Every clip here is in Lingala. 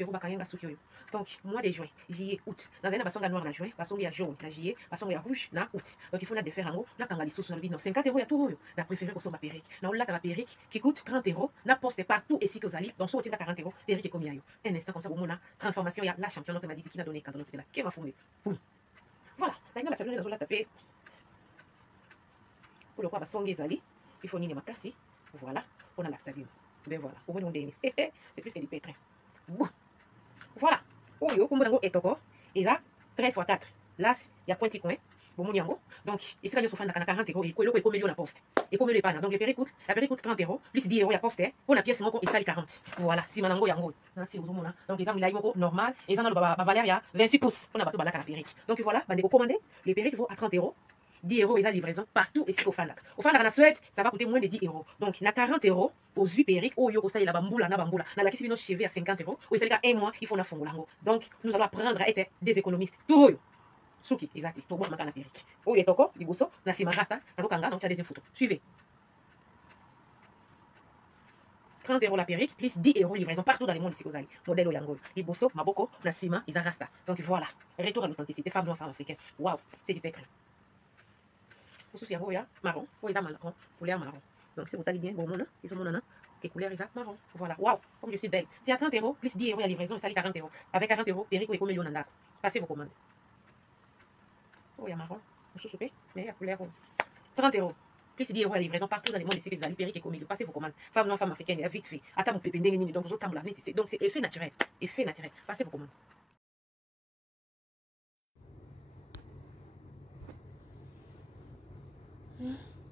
40 euros bakanga suki oyo. Donc mois de juin, juillet, août. Dans un basonga noir na juin, basonga ya jaune, na juillet, basonga ya rouge na août. Donc il faut na défaire ango na kanga lisusu na 50 euros ya tout oyo. Na préféré ko somba perruque. Na on la ta perruque qui coûte 30 euros, na poste partout ici que vous allez. Donc so 40 euros, perruque est combien yo. Un instant comme ça on a transformation ya la championne m'a dit qui n'a donné quand on fait là. Qui va foumer. Voilà, la sablure na zo la taper. Pour le quoi basonga ezali, il faut nini makasi. Voilà, on a la sablure. Ben voilà, au moins on est. C'est plus que du pétrin. Bon. Voilà. Oyo, comme vous et toko, et là, 13 x 4. Là, il y a pointi coin. Bon, mon yango. Donc, ici, quand on a 40 euros, et quoi, il y a la poste. Et comme le pana. Donc, la perruque coûte 30 euros, plus 10 euros, il y a poste. Pour la pièce, il sale 40. Voilà, si manango yango. Donc, les gens, il y a normal. Et ça, la valeur, il y a 26 pouces. On a pas tout la perruque. Donc, voilà, vous commandez. Les perruques vont à 30 euros. 10 euros, ils ont livraison partout ici au Fandak. Au Fandak, en Suède, ça va coûter moins de 10 euros. Donc, il y a 40 euros aux huit perruques. Oh, yo, ça, il y a bamboula, na bamboula. Na la question, cheveux à 50 euros. Ou il fait un mois, il faut na fongolango. Donc, nous allons apprendre à être des économistes. Tout, Suki, exact. Tout bon, ma perruque. Oh, il est toko, il bosso, na sima rasta, na tokanga, donc, tu as des photos. Suivez. 30 euros la perruque, plus 10 euros livraison partout dans le monde ici aux allez. Modèle au yango. Il bosso, maboko, na sima, ils rasta. Donc, voilà. Retour à l'authenticité. Femmes noires, femmes africaines. Waouh, c'est du pétrin. Pour ceux qui ont marron, pour les marron, couleur marron. Donc si vous allez bien, bon mon ils sont mon qui couleur exact marron. Voilà, waouh, comme je suis belle. C'est à 30 euros, plus 10 euros la livraison, ça 40 euros. Avec 40 euros, perruque et comme million d'andako. Passez vos commandes. Oh, il y a marron, vous soupez, mais il y a couleur 30 euros. Plus 10 euros la livraison partout dans le monde ici, les allez perruque et comme million. Passez vos commandes. Femme noire, femme africaine, vite fait. Attends, mon pépé, donc vous autres, donc c'est effet naturel. Effet naturel. Passez vos commandes.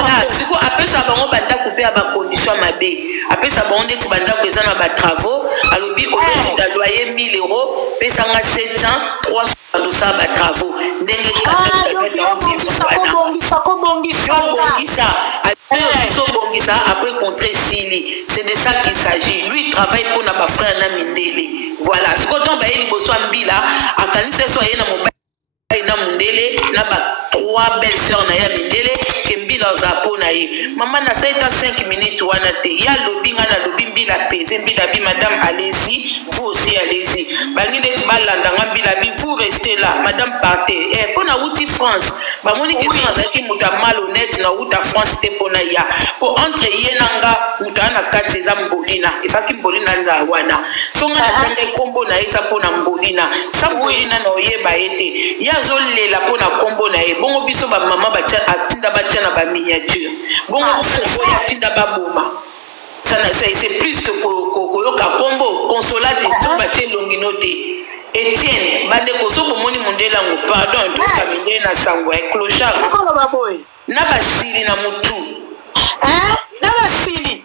Après ça, on va couper à ma condition ma B. Après ça, on dit que on a ma travaux. Alors, on doit loyer 1000 euros. Puis ça, on a 700, 300 ça ma travaux. Après, contre Sili. C'est de ça qu'il s'agit. Lui, il travaille pour notre frère Namindele. Voilà. Ce qu'on va dire, il y a à Kanisa, il y a trois belles sœurs na ya mindele kembila zapo na ye maman na saita 5 minutes wana te ya lobi nga na lobi mbila pese mbila bi madame allez-y vous aussi allez-y bangi neti balanda nga mbila bi vous restez là madame partez pona uti France ba moni ke France ki muta malhonnête na uta France te pona ya po entre ye nanga muta na kati za mbolina ifaki mbolina za wana so nga na tanga kombo na isa pona mbolina sa mbolina na oyeba ete ya zolela pona kombo na ye bongo biso ba mama ba atinda ba tchana ba miniature bongo kombo ya tinda ba boma ça c'est plus que koyoka kombo consolate to ba tchelonginote Etienne bande koso bomoni mondela ngo pardon to kaminde na sangwa e clochard na basili na mutu na basili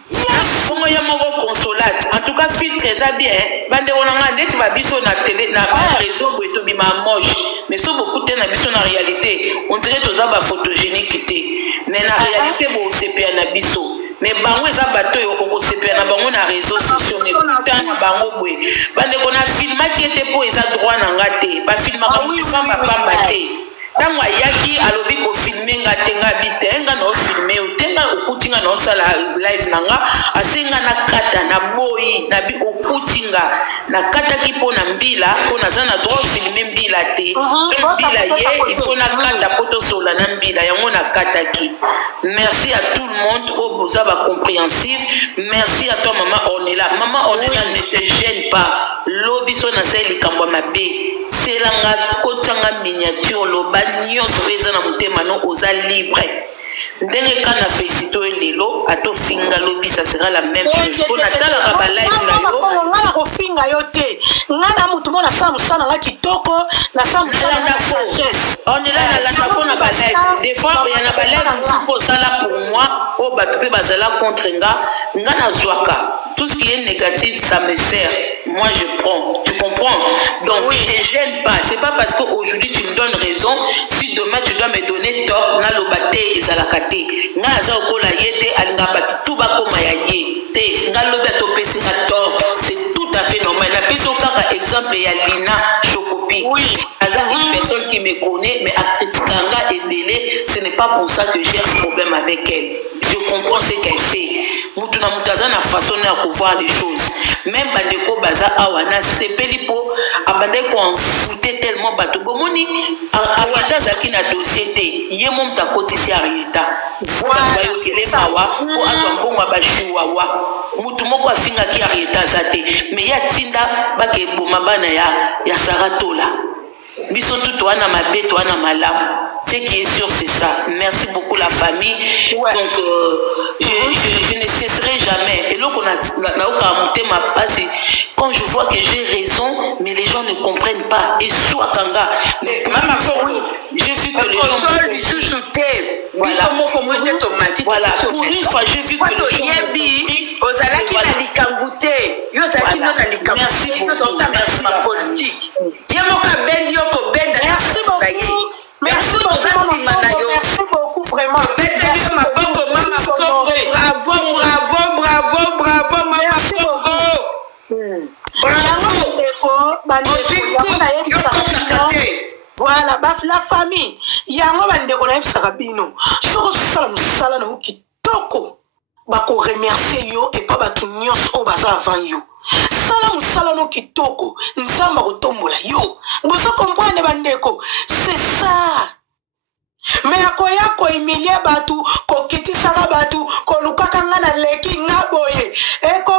bongo ya moko consolate en tout cas filtre ça bien bande onanga ndeti ba biso na télé na réseau boeto bima moche mais so beaucoup de na biso na réalité on dirait toza ba photogénique té mais na réalité bo sepia na biso mais bango eza bato oko sepia na bango na réseaux sociaux mais putain na bango boy bande kona filma qui était pour eza droit na ngate ba filma ka mutu pamba pamba té tango ayaki alobi ko filmer nga tenga bitenga no filmer utenga okutinga no sala live nanga asenga na kata na boyi na bi okutinga na kata ki pona mbila pona zana droit filmer mbila te mbila ye il faut na kata poto sola na mbila yango na kata ki. Merci à tout le monde au boza ba compréhensif. Merci à toi maman Ornella. Maman Ornella ne te gêne pas. Lobiso na seli kambwa mabe. C'est la kotanga miniature loba nyonso eza na mutema no oza libre. Ndenge kana félicito lelo ato finga lobi ça sera la même chose. Pour natala ka ba live na yo. Ngana ko finga yo te. Ngana mutu mona samu sana la kitoko na samu sana na sagesse. On est là na la na ba live. Des fois il y en a ba live pour ça là pour moi au batpe bazala contre nga na zwaka. Tout ce qui est négatif, ça me sert. Moi, je prends. Tu comprends? Donc, ne te gêne pas. C'est pas parce qu'aujourd'hui, tu me donnes raison. Si demain, tu dois me donner tort, na lobate et zalakate. Nga aza okola yete, alingaba tout ba koma ya yete. Nga lobe to pesi na tort. C'est tout à fait normal. La personne, par exemple, il y a Lina Chocopi. Oui. Aza une personne qui me connaît, mais à critiquer et délai, ce n'est pas pour ça que j'ai un problème avec elle. Je comprends ce qu'elle fait. mutu na mutu aza na façon ya voir les choses. Même bandeko baza awa na sepeli po abandai ko enfoute tellement bato bomoni Arieta zaki na dossier te ye mo muta kotisi Arieta voilà kele mawa po azwa mbongo bashuwa wa mutu moko afinga ki Arieta zate mais ya tinda bake boma bana ya Saratola biso tout wana mabe to wana malamu. Ce qui est sûr, c'est ça. Merci beaucoup la famille. Ouais. Donc, je ne cesserai jamais. Et là, quand je vois que j'ai raison, mais les gens ne comprennent pas. Et soit Kanga, j'ai vu que les gens... Voilà, pour une fois, j'ai vu que les gens... Merci beaucoup, vraiment. Bravo, maman Congo. Voilà, la famille. Yango bandeko na Sarabino. Soko sala musala na kitoko. Bako remercier yo et pas batu nyonso o baza avant yo. Sala musala no kitoko, nzamba kotombola yo. Boso comprendre bandeko, c'est ça. Mais akoya ko emilie batu, ko kitisaka batu, ko lukaka nga na leki nga boye. E ko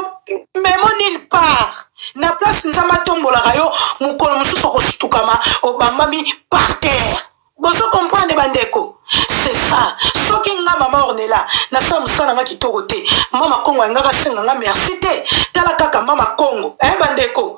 memo nulle part. Na place nzamba tombola yo, mukolo mususu ko situkama obambami par terre. Boso comprendre bandeko, c'est ça. Soki nga mama Ornella, na sa musala nga kitoko te. Mama Congo nga senga nga merci te. Tala kaka mama Congo, bandeko.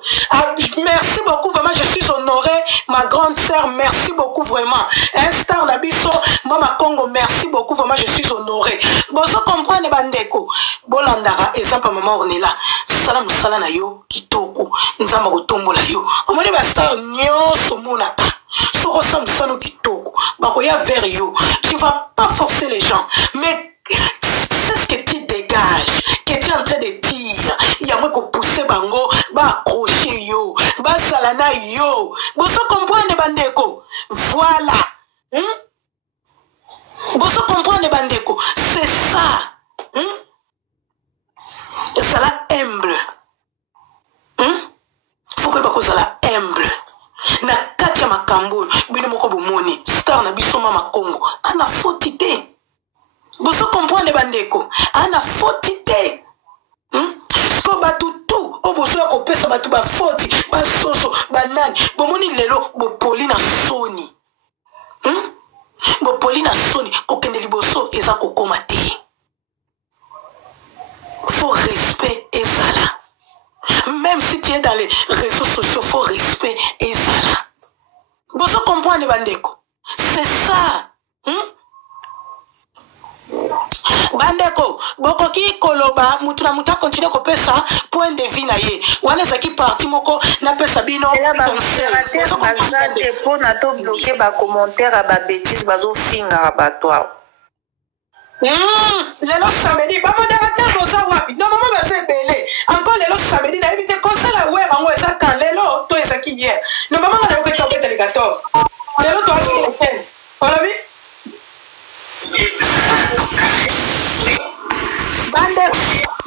Merci beaucoup vraiment, je suis honorée, ma grande sœur, merci beaucoup vraiment. Star Nabiso, mama Congo, merci beaucoup vraiment, je suis honorée. Boso comprendre bandeko. Bolandara exemple mama Ornella, sala musala na yo kitoko. Nzamba kotombola yo. Omoni ba star nyoso monaka. Soko samsano kitoko. Bakoya vers yo. Tu vas pas forcer les gens. Mais c'est ce que tu dégages. Que tu es en train de dire. Il y a moi qui pousser bango. Ba accrocher yo. Ba salana yo. Boso comprendre bandeko. Voilà. Boso comprendre bandeko. C'est ça. Ça la humble. Faut que bako ça la humble. Na kati ya makambo bino moko bomoni star na biso mama Congo ana fotité. Boso comprendre bandeko ana fotité. Ko batu tout o boso ko pesa batu ba foti ba soso banani bomoni lelo bo Paulina Soni. Bo Paulina Soni ko kende liboso eza ko koma te. Faut respect et ça là. Même si tu es dans les réseaux sociaux, faut respect et ça là. Vous comprenez, bandeko? C'est ça. Bandeko, bokoki koloba, mutuna muta continue ko pesa point de vue na ye. Wana zaki parti moko na pesa bino. Et là ba modérateur bazan dépôt na to bloquer ba commentaire à ba bêtise bazo finga rabattoir. Lelo samedi ba modérateur boza wapi? Non maman ba se belé. Encore lelo samedi na éviter comme ça la ouais en eza kan lelo to eza ki hier. Non maman na ko to beta le 14. Lelo to asi le 15. Voilà oui.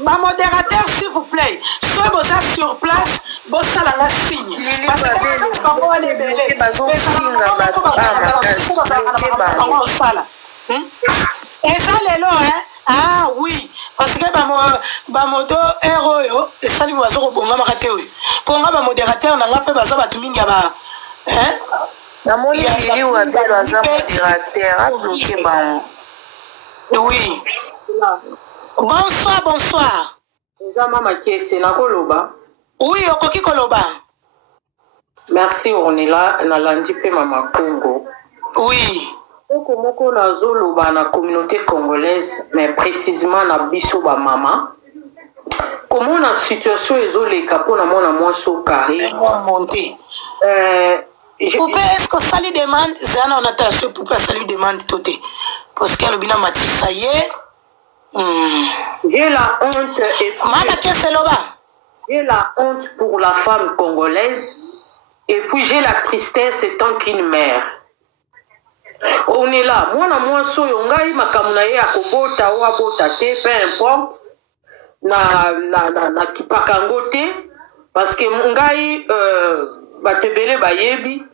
Ma modérateur s'il vous plaît. Soit boza sur place, boza la signe. Parce que ba ko ale belé. Bazo finga ba et ça lelo ah oui parce que ba moto héros et ça lui va zo bonga makate oui pour nga ba modérateur na nga pe baza batu mingi ba na moni lili wa belo aza modérateur a bloqué ba oui bonsoir eza mama kiesi na koloba oui okoki koloba merci Ornella na landi pe mama Congo oui. Moko na zoloba na communauté congolaise, mais précisément na biso ba mama. Comment la situation ezoleka pona mona mwaso carré monter. Poupée, est-ce que ça lui demande, c'est un attention poupée, ça lui demande tout parce qu'elle bina mati ça y est. J'ai la honte et Mama qu'est-ce loba? J'ai la honte pour la femme congolaise et puis j'ai la tristesse étant qu'une mère. On est là, moi na moi so yongai makamuna ye akobota ou abota te, peu importe. na kipakango te parce que ngai batebele bayebi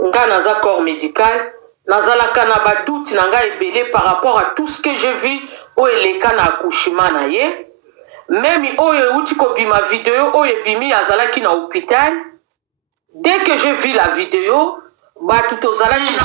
nga naza corps médical nazalaka na badoute na ngai ebele par rapport à tout ce que j'ai vu oyo eleka na accouchement na ye même oyo euti kobima vidéo oyo ebimi azalaki na hôpital. Dès que j'ai vu la vidéo bato tozalaki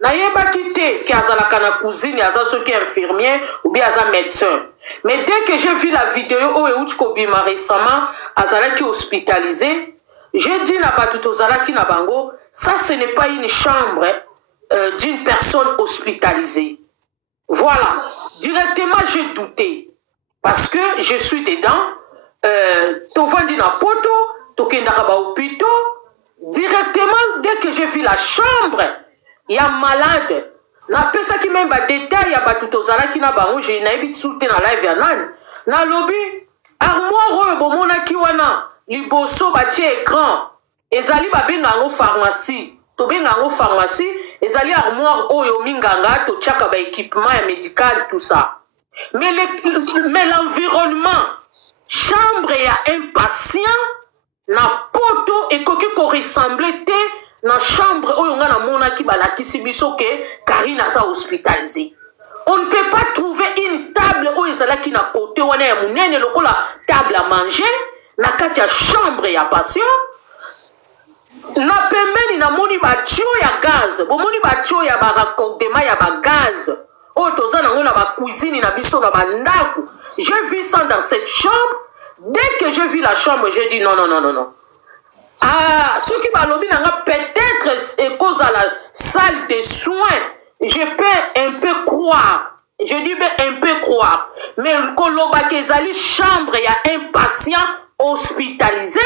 nayebaki te ki azalaka na cousine aza soki infirmier ou bien aza médecin. Mais dès que j'ai vu la vidéo oyo euti kobima récemment azalaki hospitalisé, j'ai dit na bato tozalaki na bango, ça ce n'est pas une chambre d'une personne hospitalisée. Voilà, directement j'ai douté parce que je suis dedans, tovandi na poto, tokendaka ba hôpitaux, directement dès que j'ai vu la chambre, il y a malade. Na pesa ki même ba détail ya bato tozalaki na bango, je nayebi soute na live ya nani. Na lobby armoire oyo bomonaki wana liboso batie écran ezali babenga ngo pharmacie. Tobenga ngo pharmacie ezali armoire oyo minganga totiaka ba équipement ya médical tout ça. Mais l'environnement, chambre ya un patient na poto ekoki ko ressembler te na chambre oyo nga na monaki balakisi biso ke Karine aza hospitalisé. On ne peut pas trouver une table oyo ezalaki na côté wana ya munene lokola table à manger na kati ya chambre ya patient. Na pembeni na moni batio ya gaz, bomoni batio ya ba raccordement ya ba gaz. Oh, toza nango na ba cuisine na biso na bandako. J'ai vu ça dans cette chambre. Dès que j'ai vu la chambre, j'ai dit non, non, non, non, non. Ah, ceux qui m'ont dit peut-être à cause de la salle de soins, je peux un peu croire. Je dis un peu croire. Mais le Kezali chambre, il y a un patient hospitalisé.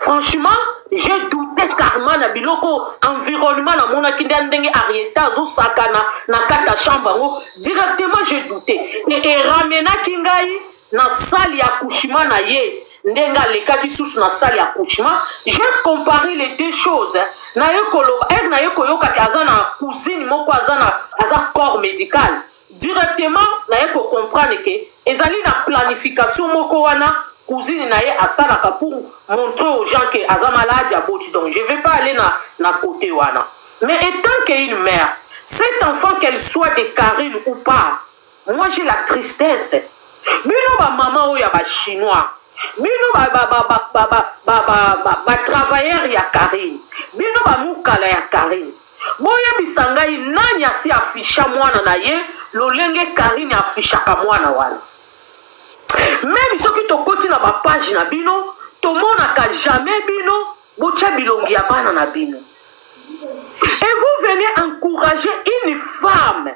Franchement, j'ai douté carrément na biloko environnement na mona kindenge arieta zo sakana na kata chambre directement j'ai douté et ramena kingai na salle ya accouchement na ye ndenga lekaki susu na salle ya accouchement. J'ai comparé les deux choses na yekolo na yekoyoka kaza na cousine moko aza corps médical directement na yeko comprendre que ezali na planification moko wana cousine naye asalaka pour montrer aux gens que aza malade ya boti. Donc je vais pas aller na côté wana. Mais étant qu'une mère, cet enfant qu'elle soit de Karine ou pas, moi j'ai la tristesse. Bino ba maman ou ya ba chinois, bino ba travailleur ya Karine, bino ba mukala ya Karine. Boya bisangai nani asi afisha mwana na ye, lolenge Karine afishaka mwana wana. Même ceux qui te côté na ba page na bino, to monaka jamais bino, bocha bilongi ya bana na bino. Et vous venez encourager une femme,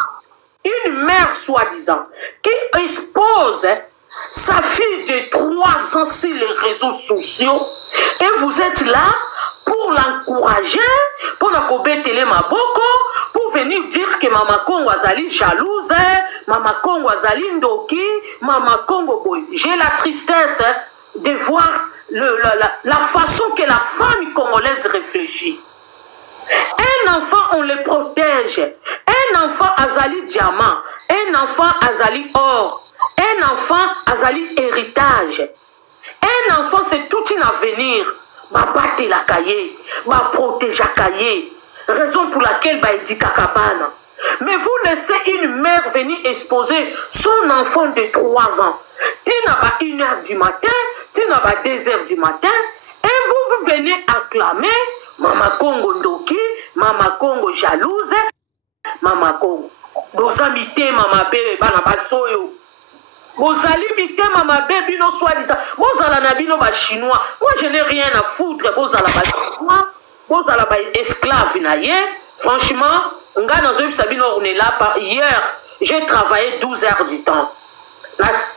une mère soi-disant, qui expose sa fille de 3 ans sur les réseaux sociaux, et vous êtes là pour l'encourager, pour la kobetele maboko, pour venir dire que Mama Congo azali jalouse, Mama Congo azali ndoki, Mama Congo boy. J'ai la tristesse de voir la façon que la femme congolaise réfléchit. Un enfant, on le protège. Un enfant azali diamant, un enfant azali or, un enfant azali héritage. Un enfant, c'est tout un avenir. Ma batte la cahier, ma protège la cahier. Raison pour laquelle bah dit kakabana. Mais vous laissez une mère venir exposer son enfant de 3 ans. Tu n'as pas 1h du matin, tu n'as pas 2h du matin, et vous venez acclamer Mama Congo Ndoki, Mama Congo jalouse, Mama Congo. Vous amitez Mama Bébé, Bana Basoyo. Vous allez miter Mama Bébé, non soi-disant. Vous allez nabino ba chinois. Moi je n'ai rien à foutre. Vous allez ba chinois. Vous allez ba esclave naïe. Franchement, on est là. Hier, j'ai travaillé 12 heures du temps.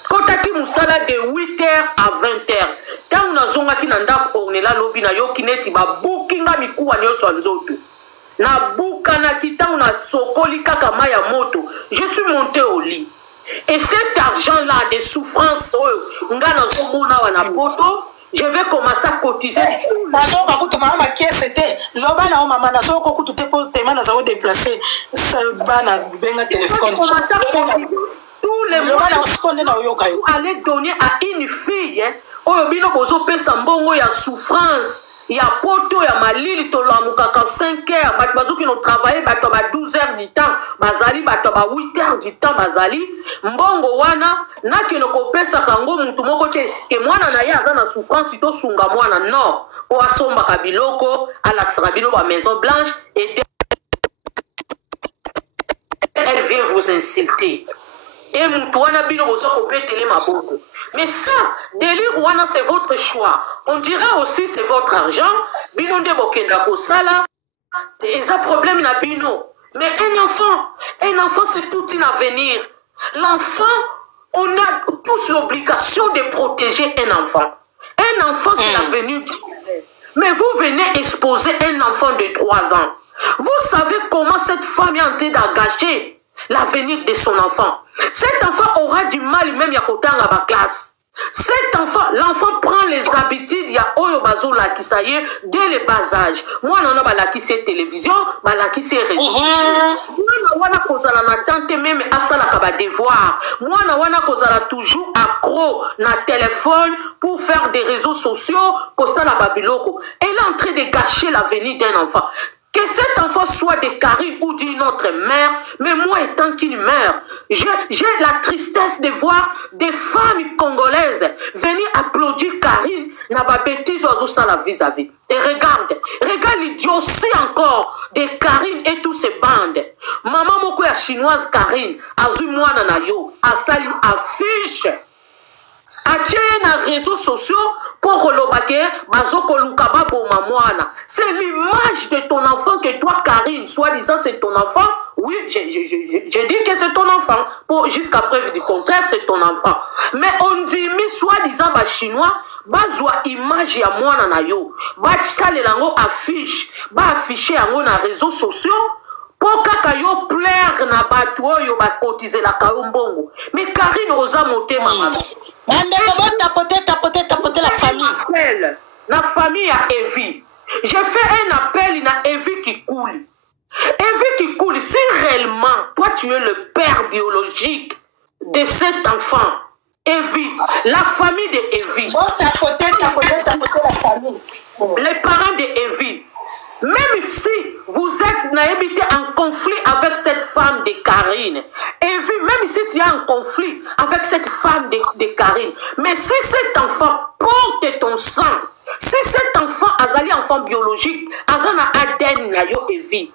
Kotaki musala de 8h à 20h. Tant na zonga ki nanda on est là lobi na yo kineti ba bookinga mikuwa nyoso nzoto. Na buka na kita na sokoli kaka maya moto. Je suis monté au lit. Et cet argent-là de souffrance, je vais commencer à cotiser. tous les moyens aller donner à une fille oyo bino bozopesa mbongo ya souffrance ya poto ya malili tolamukaka 5 heures bato bazoki no travailler bato ba 12 heures du temps bazali bato ba 8 heures du temps bazali mbongo wana nakino kopesa kango mutu moko te ke mwana na ye aza na souffrance to sunga mwana non po asombaka biloko alakisaka bino ba Maison Blanche et elle vient vous insulter et mutu wana bino bozo kopetele maboko. Mais ça, délire wana c'est votre choix. On dira aussi c'est votre argent. Bino nde bokenda kosala. Et ça problème na bino. Mais un enfant c'est tout un avenir. L'enfant, on a tous l'obligation de protéger un enfant. Un enfant c'est l'avenir du monde. Mais vous venez exposer un enfant de 3 ans. Vous savez comment cette femme est en train d'engager l'avenir de son enfant. Cet enfant aura du mal même à côté à la classe. Cet enfant, l'enfant prend les habitudes, il y a Oyo Bazo Lakisaye dès le bas âge. Moi, on a Lakissé télévision, Lakissé réseau. Moi, on a kozala na tante même à ça la devoir. Moi, on a kozala toujours accro na téléphone pour faire des réseaux sociaux pour ça la babiloko. Elle est en train de gâcher l'avenir d'un enfant. Que cet enfant soit de Karine ou d'une autre mère, mais moi étant qu'une mère, j'ai la tristesse de voir des femmes congolaises venir applaudir Karine, n'a pas bêtise aux ça la vis-à-vis. Et regarde l'idiotie encore de Karine et tous ces bandes. Maman moko ya chinoise Karine, azu mwana na yo, asali affiche. Atie na réseaux sociaux pour relobake bazoko lukaba boma mwana. C'est l'image de ton enfant que toi Karine, soi-disant c'est ton enfant. Oui, je dis que c'est ton enfant. Jusqu'à preuve du contraire, c'est ton enfant. Mais on dit mi soi-disant ba chinois bazwa image ya mwana na yo. Ba tsalela ngo affiche, ba afficher yango na réseaux sociaux. Pour kaka yo plaire na batu oyo ba cotiser la kaombongo. Mais Karine oza monter maman. Tapoter la famille. La famille à Evie. J'ai fait un appel à Evie qui coule. Evie qui coule, si réellement, toi tu es le père biologique de cet enfant, Evie, la famille de Evie. Tapoter la famille. Les parents de Evie. Même si vous êtes en conflit avec cette femme de Karine, et vu, même si tu es en conflit avec cette femme de Karine, mais si cet enfant porte ton sang, si cet enfant azali enfant biologique, azana ADN na yo Evie,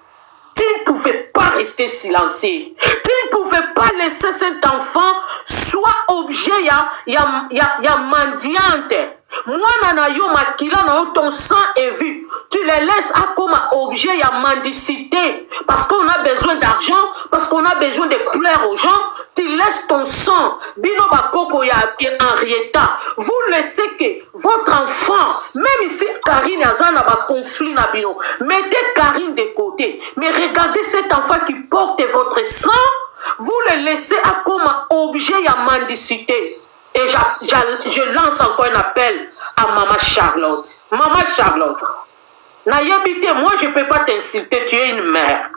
tu ne pouvais pas rester silencieux. Tu ne pouvais pas laisser cet enfant soit objet ya mendiante. Moi, nana yo makila na ton sang est vu. Tu les laisses à comme objet ya mendicité. Parce qu'on a besoin d'argent, parce qu'on a besoin de plaire aux gens. Tu laisses ton sang. Bino bakoko ya Henrietta. Vous laissez que votre enfant, même ici Karine Azana ba conflit na bino, mettez Karine de côté. Mais regardez cet enfant qui porte votre sang. Vous le laissez à comme objet ya mendicité. Et je lance encore un appel à Maman Charlotte. Maman Charlotte, Nayabite, moi je ne peux pas t'insulter, tu es une mère.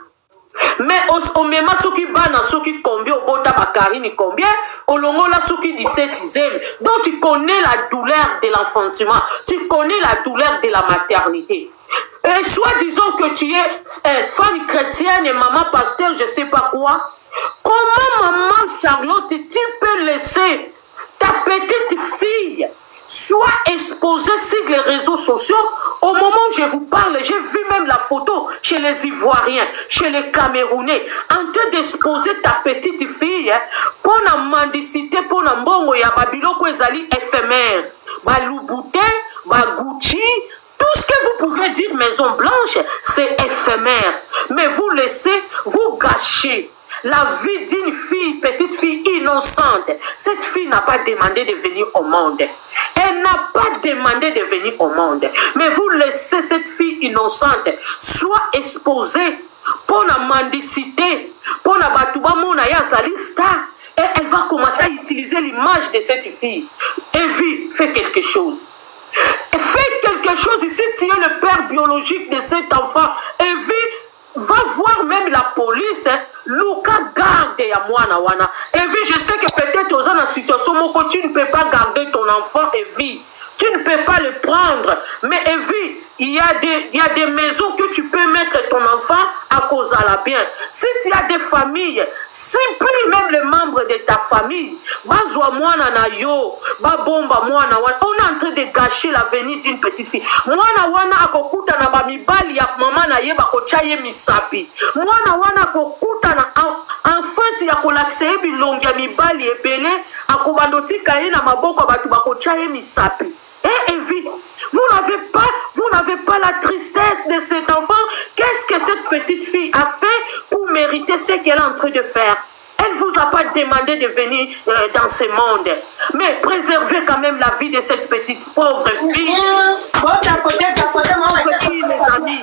Mais au même ce qui bana, ce qui combien, au bota bakarine combien, au longo là ce qui 17e. Donc tu connais la douleur de l'enfantement, tu connais la douleur de la maternité. Et soit disons que tu es femme chrétienne et maman pasteur, je ne sais pas quoi. Comment Maman Charlotte, tu peux laisser ta petite fille soit exposée sur les réseaux sociaux? Au moment où je vous parle, j'ai vu même la photo chez les Ivoiriens, chez les Camerounais, en train d'exposer ta petite fille pour la mendicité, pour la mbongo ya babiloko ezali éphémère. Balouboute, Gucci, tout ce que vous pouvez dire Maison Blanche, c'est éphémère. Mais vous laissez, vous gâchez la vie d'une fille, petite fille innocente. Cette fille n'a pas demandé de venir au monde. Elle n'a pas demandé de venir au monde. Mais vous laissez cette fille innocente soit exposée pour la mendicité, pour la batoubamouna yazali star. Et elle va commencer à utiliser l'image de cette fille. Evie, fais quelque chose. Fais quelque chose ici, tu es le père biologique de cet enfant. Evie, va voir même la police, Luka garde ya mwana wana. Evie, je sais que peut-être aux dans la situation où tu ne peux pas garder ton enfant, Evie. Tu ne peux pas le prendre. Mais Evie, il y a des maisons que tu peux mettre ton enfant à cause de la bien. Si tu as des familles, supplie même les membres de ta famille. Bazwa mwana na yo, babomba mwana wana. On est en train de gâcher l'avenir d'une petite fille. Mwana wana akokuta na bamibali ya mama na ye bakocha ye misapi. Mwana wana akokuta na enfant ya kolakse bilongi ya mibali ebele akobandoti kaye na maboko batu bakocha ye misapi. Eh Evie, vous n'avez pas la tristesse de cet enfant. Qu'est-ce que cette petite fille a fait pour mériter ce qu'elle est en train de faire? Elle ne vous a pas demandé de venir dans ce monde. Mais préservez quand même la vie de cette petite pauvre fille. Mes amis,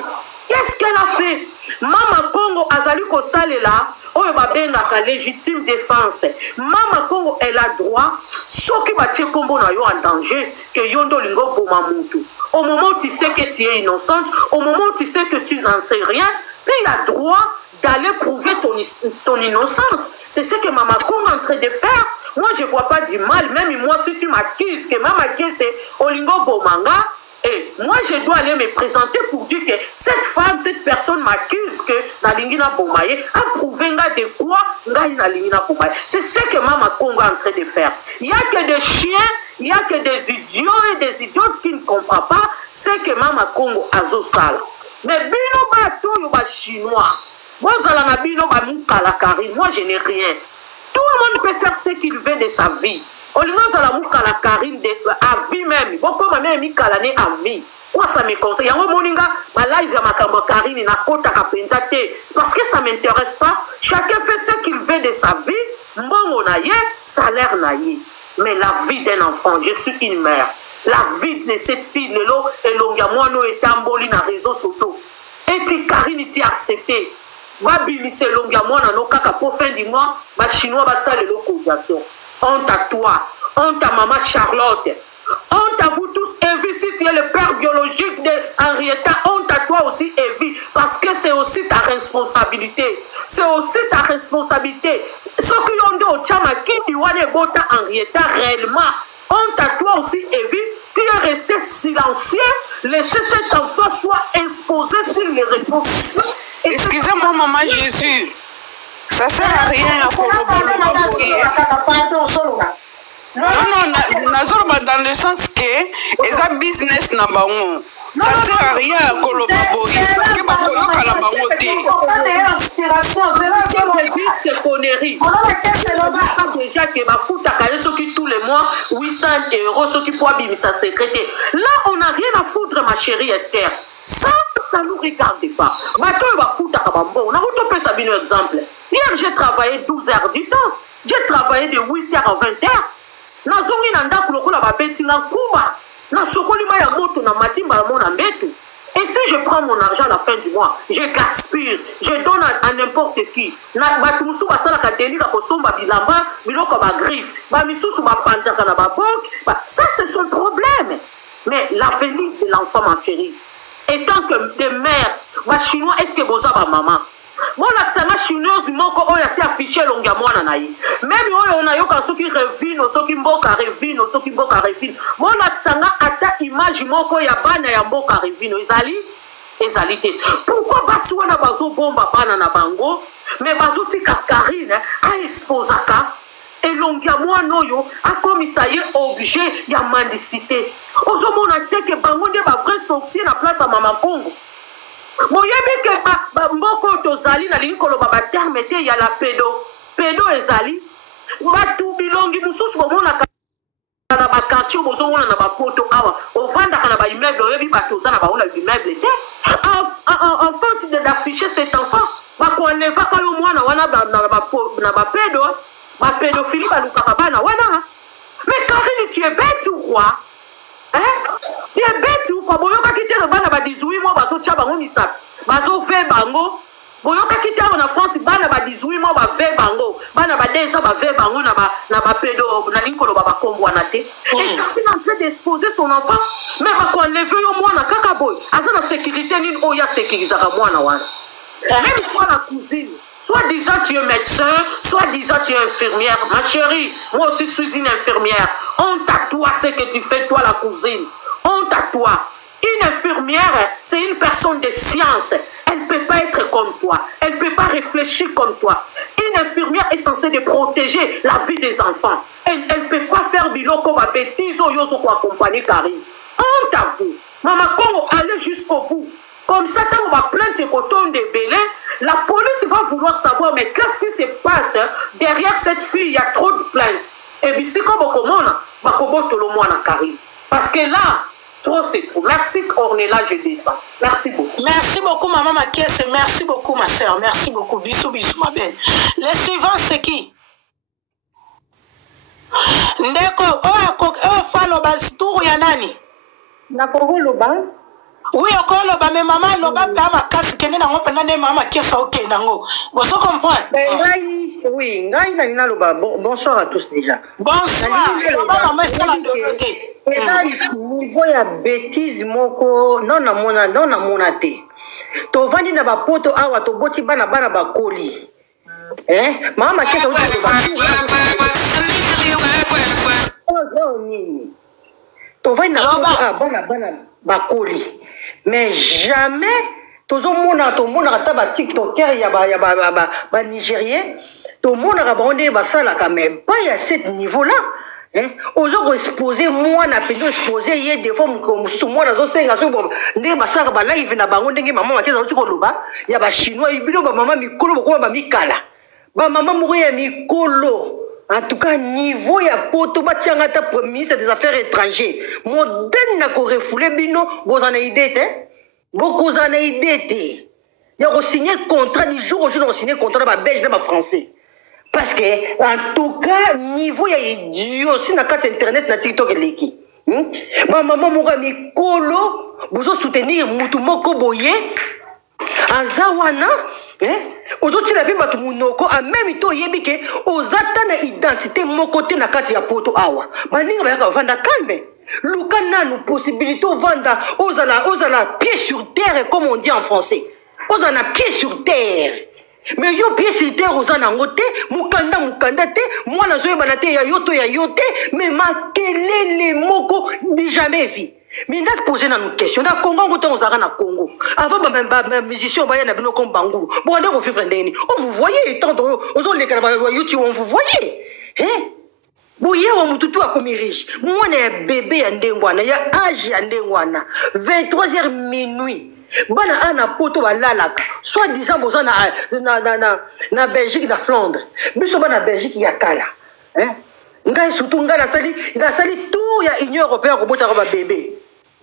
qu'est-ce qu'elle a fait? Mama Congo azali ko salela oyo babengaka légitime défense. Mama Congo elle a droit soki batie kombo na yo en danger que yondo lingo boma mutu. Au moment où tu sais que tu es innocente, au moment où tu sais que tu n'en sais rien, tu as droit d'aller prouver ton innocence. C'est ce que Mama Congo est en train de faire. Moi je vois pas du mal, même moi si tu m'accuses que Mama Congo c'est Olingo Bomanga. Et moi, je dois aller me présenter pour dire que cette femme, cette personne m'accuse que Nalingina Bomaye a prouvé de quoi Nalingina Bomaye. C'est ce que Mama Congo est en train de faire. Il n'y a que des chiens, il n'y a que des idiots et des idiotes qui ne comprennent pas ce que Mama Congo a fait. Mais bino bato yo ba chinois. Moi, moi, je n'ai rien. Tout le monde peut faire ce qu'il veut de sa vie. Olingoza la mouka la Karine à vie même. Beaucoup ma mère mi kalane à vie. Quoi ça me conseille? Yango moninga ma live ya makambo Karine na kota kapenza te parce que ça m'intéresse pas. Chacun fait ce qu'il veut de sa vie. Mbongo na ye, salaire na ye. Mais la vie d'un enfant, je suis une mère. La vie de cette fille lelo elonga mono etamboli na réseaux sociaux. Et ti Karine ti accepté. Babi mi se longa mono no kaka pour fin du mois, ba chinois ba sale l'occupation. Honte à toi, honte à maman Charlotte, honte à vous tous, Evie, si tu es le père biologique d'Henrietta, honte à toi aussi, Evie, parce que c'est aussi ta responsabilité. C'est aussi ta responsabilité. Ce qui ont dit au Tchama, qui doit bota Henrietta réellement, honte à toi aussi, Evie, tu es resté silencieux, laissez cet enfant soit exposé sur les réseaux. Excusez-moi, maman Jésus. Ça sert à rien à non, dans le sens que c'est un business na bango. Ça sert à rien à koloba boy. Parce que bakoyoka na bango te. Inspiration, c'est conneries. Déjà que ma fout à caler ceux qui tous les mois 800 € ceux qui pourraient bimisa secrétaire. Là, on n'a rien à foutre, ma chérie Esther. Ça ne nous regarde pas. Maintenant, on va foutre à Kabambo. On a un peu exemple. Hier, j'ai travaillé 12 heures du temps. J'ai travaillé de 8 heures à 20 heures. Nazongi nanda kulokula babeti na kuba. Na sokoli ma ya moto na matimba la mona mbetu. Et si je prends mon argent à la fin du mois, je gaspille, je donne à n'importe qui. Na batumusu basala ka deli la kosomba bilamba, biloko ba griffe, ba misusu ba panzaka na ba banque. Ça c'est son problème. Mais l'avenir de l'enfant, ma chérie, étant que des mères, ma chinois, est-ce que vous avez maman? Bon, l'accent chinois, moko oya si affiché longa mwana na yi. Même oya on a yo ka soki revino, soki mboka revino, soki mboka revino. Bon, l'accent ata image moko ya bana ya mboka revino. Ezali te. Pourquoi basi wana bazo bomba bana na bango, mais bazo tika Karine a exposaka elongia mwana oyo akomisa ye objet ya mendicité. Ozomona te ke bango nde ba vrai sorcier na place ya Mama Congo. Moyebi ke mboko tozali na lingi koloba ba terme te ya la pedo ezali batu bilongi mususu bomona na ba quartier bozomona na ba poto awa ovandaka na ba immeuble oyebi bato za na ba ona immeuble te en fait d'afficher cet enfant bakoenleva ka yo mwana wana na ba pedo ba pédophilie balukaka bana wana. Mais Karine, tu es bête ou quoi? Hein? Tu es bête ou quoi? Boyoka kite le bana ba 18 mois bazo tia bango misap. Bazo ve bango. Boyoka kite en France bana ba 18 mois ba ve bango. Bana ba 10 ans ba ve bango na ba pédo na linkolo ba kombo na te. Et quand il est en train d'exposer son enfant, mais ba ko enlever yo mwana kaka boy. Aza na sécurité ni oya sécurisera mwana wana. Même toi, la cousine, soit disant tu es médecin, soit disant tu es infirmière. Ma chérie, moi aussi je suis une infirmière. Honte à toi ce que tu fais, toi la cousine. Honte à toi. Une infirmière, c'est une personne de science. Elle ne peut pas être comme toi. Elle ne peut pas réfléchir comme toi. Une infirmière est censée de protéger la vie des enfants. Elle ne peut pas faire biloko comme ma bêtise ou yoso pour accompagner Karine. Honte à vous. Maman Congo, allez jusqu'au bout. Comme ça, quand on va plaindre les cotons de Bénin, la police va vouloir savoir, mais qu'est-ce qui se passe derrière cette fille? Il y a trop de plaintes. Et puis, si comme on a, Karine. Parce que là, trop c'est trop. Merci Ornella, je descends. Merci beaucoup. Merci beaucoup maman Makiese, merci beaucoup ma soeur, merci beaucoup. Bisous, bisous ma belle. Le suivant c'est qui? Ndeko, follow tour ya nani? Nakoko loba. Oui, okolo loba mais maman loba pa makasi kende nango pendane maman Makiese ok nango. Vous comprenez? Oui, ngai na loba. Bonsoir à tous déjà. Bonsoir. Loba maman ça la doté. Et là, niveau ya bêtise moko non na mona te. To vandi na ba poto awa to boti bana bakoli. Mama Makiese to vandi na bana bakoli. Mais jamais tozo mona ta ba TikToker ya ba Nigérien to mona ba onde ba sala quand même pas à ce niveau là. Ozo exposer moi na pendo exposer hier des fois comme moi na zo senga so ndenge basaka ba live na bango ndenge maman Makiese zo koloba ya ba chinois ibino ba maman mikolo boko ba mikala ba maman moko ya mikolo. En tout cas, niveau ya poto batianga ta ministre des affaires étrangères modèle na ko refoulé bino bozana idée te bokozana idée te ya ko signer contrat du jour au jour ko signer contrat ba belge na ba français parce que en tout cas niveau ya idiot si na carte internet na TikTok eleki ba maman moko mikolo bozo soutenir mutu moko boye azawana aujourd'hui la vie batu munoko a même to yebike ozata na identité moko te na kati ya poto awa baninga bayaka vanda kambe luka nanu possibilité vanda ozala pied sur terre comme on dit en français ozana pied sur terre mais yo pied sur terre ozana ngote mukanda te mwana zoye banate ya yoto mais makelele moko di jamais vu. Mais n'a posé une question. Dans Congo, on a na Congo. Avant, ma musicien, on a comme Bangoulou. Bon, on a fait vous voyez, tant de YouTube, on vous voyez. Bon, hier, on m'a tout à comme riche. Moi, on est bébé à Ndengwana. Il y a âge à Ndengwana. 23h minuit. Bana ana poto balalaka. Soit disant, vous en na Belgique, na Flandre. Mais sur na Belgique, il y a Kala. Ngai surtout ngai na sali tout ya Union européenne ko bota ba bébé.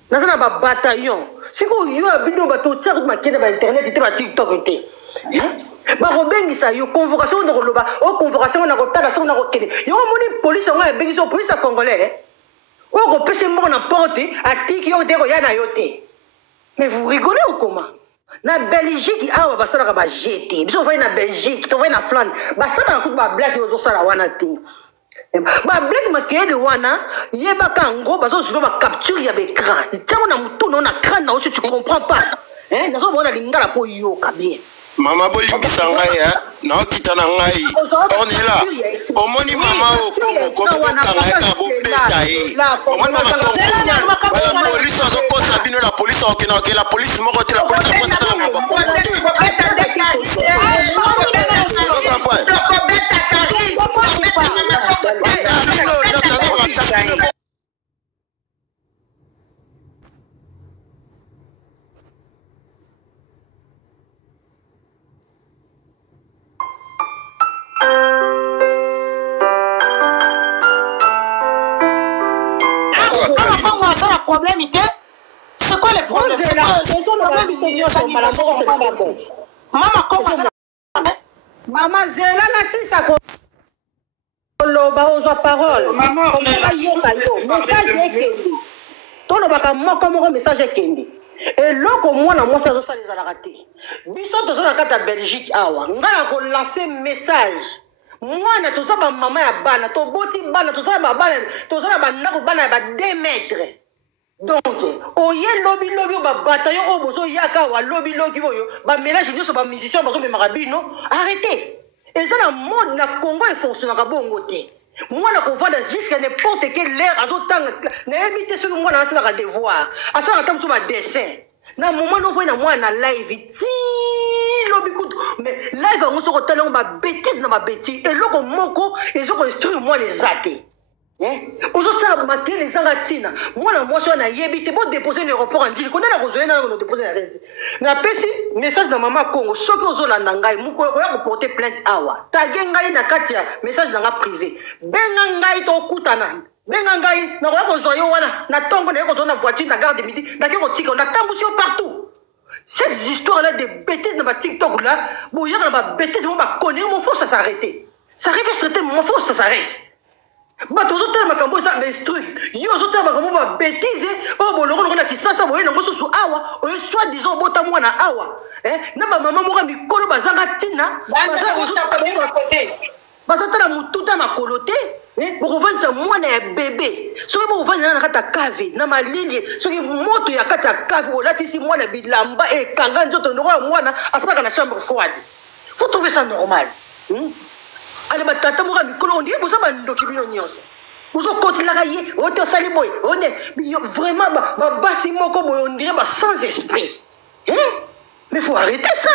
Na sana ba bataillon. Siko yo abino ba to tshaka makende ba internet te ba TikTok te. Ba robengisa yo convocation de loba, convocation na ko tala so na ko kene. Yo moni police nga bengiso police congolais. O ko pese mo na porte atiki yo de ko ya na yo te. Mais vous rigolez ou comment? Na Belgique awa basala ba jeté. Biso va na Belgique, to va na Flandre. Basala ko ba black yo zo sala wana te. Ba black makede wana yeba kango bazo zuba ba capture ya l'écran. Tiens on a mutu na crâne na aussi tu comprends pas. Nazo bona lingala po yo ka bien. Mama boli kisanga ya na okitana ngai. On est là. Omoni mama o Congo ko kanga ka bo peta e. Omoni mama la police azo kosa bino la police okina ke la police moko te la police kosa ta mama ko. Problème idée. C'est quoi le problème? Maman comment ça? Maman Zéla na sisa ko loba ozo parole. Maman message ekende. Tono baka moko message ekende. Et loko mwana mwasa zo sala ezala raté. Biso tozo na kata Belgique awa. Ngala ko lancer message. Mwana toza ba mama ya bana, to boti bana, toza ba bana, toza ba ndako bana ba 2 mètres. Donc, oye lobby ba bataillon o bozo yaka wa lobby boyo ba mélange nyoso ba musicien bazo me marabino arrêtez. Et ça la mode na Congo et fonctionne na bongo te. Moi na ko vanda jusqu'à n'importe quelle heure adotang na éviter ce que moi na ça devoir. Asa na tamso ba dessin. Na moment no voit na moi na live ti lobby coup mais live on se retale ba bêtise na ba bêtise et loko moko ils ont construit moi les athées. Aujourd'hui, matin les Angatina, moi je suis en Yébite, bon déposer l'aéroport en Djili, qu'on a besoin de déposer la rêve. Na pesi message de maman Congo, ce que vous avez nangai, mouko ya porter plainte awa. Tagengai na katia message nanga privé. Bengangai to kutana. Bengangai na ko zo yo wana, na tongo na ko na voiture na gare de midi, na ko tika na tambusio partout. Ces histoires là de bêtises dans ma TikTok là, bon y a na ba bêtises, on va connaître mon faut ça s'arrêter. Ça arrive certains mon faut ça s'arrête. Bato zote makambo za instruit yo zote makambo ba bêtise o bolongo na kisasa boye na ngosusu awa o soit disant bota mwana awa na ba mama moka mikolo bazanga tina bazotala mututa makolote bokovanisa mwana ya bebe soki bokovanisa na kati ya kave na malili soki moto ya kati ya kave olatisi mwana bilamba ekanga nzoto ndoko ya mwana asalaka na chambre froide. Faut trouver ça normal. Allez, ma tata moura mikolo on dit vous ça bandoki bino nyonso. Vous côté la railler, on te sali boy. On est vraiment ba basi moko boy on dirait sans esprit. Mais faut arrêter ça.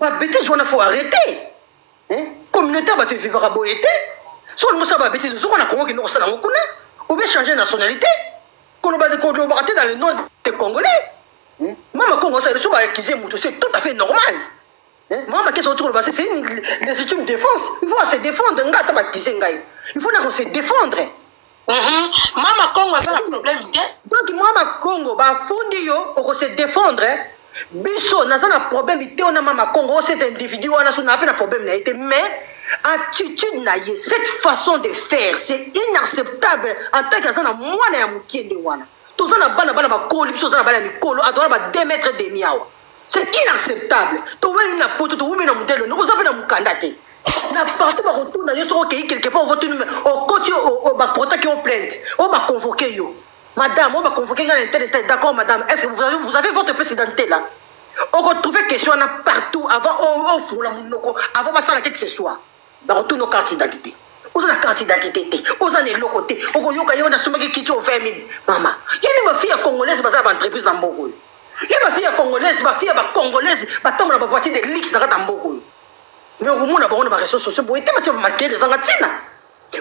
Ba bêtise on faut arrêter. Communautaire va te vivre à boyete. Soit on ça ba bêtise, soit on a Congo qui nous resala ngokuna ou bien changer nationalité. Qu'on va rater dans le nom des Congolais. Maman Congo ça le ba acquiser muto, c'est tout à fait normal. Moi, ma question autour de c'est une légitime défense. Il faut se défendre. Il faut se défendre. Maman Congo, ça le problème. Donc, moi, ma Congo, bah, fondi on se défendre. Biso, n'a pas problème. On a Maman Congo, cet individu, on a son problème. Mais, attitude, cette façon de faire, c'est inacceptable. En tant que ça, moi, na mouki de wana. Tout ça, na bana koli, biso, na bana mikolo, adora ba 2 mètres de miawa. C'est inacceptable. Tu vois une pote, tu vois une modèle, nous avons un mukandate. Na partout va retourner, nous sommes quelque part, on va tenir au côté, au bas qui ont plainte, on va convoquer yo. Madame, on va convoquer l'intérêt. D'accord, madame, est-ce que vous avez votre présidenté là? On va trouver question là partout avant, on fout la mounoko, avant de faire quelque que ce soit. On retourne nos cartes d'identité. On a la carte d'identité, on a les locaux, on a sommé qui au 20 000. Maman, il y a une fille congolaise qui a une entreprise dans Bogo. Il y a ma fille congolaise, ma fille congolaise, ma tombe dans ma voiture de luxe dans Bogo. Mais au moins, on a des ressources sociales, on a marqué des angatina.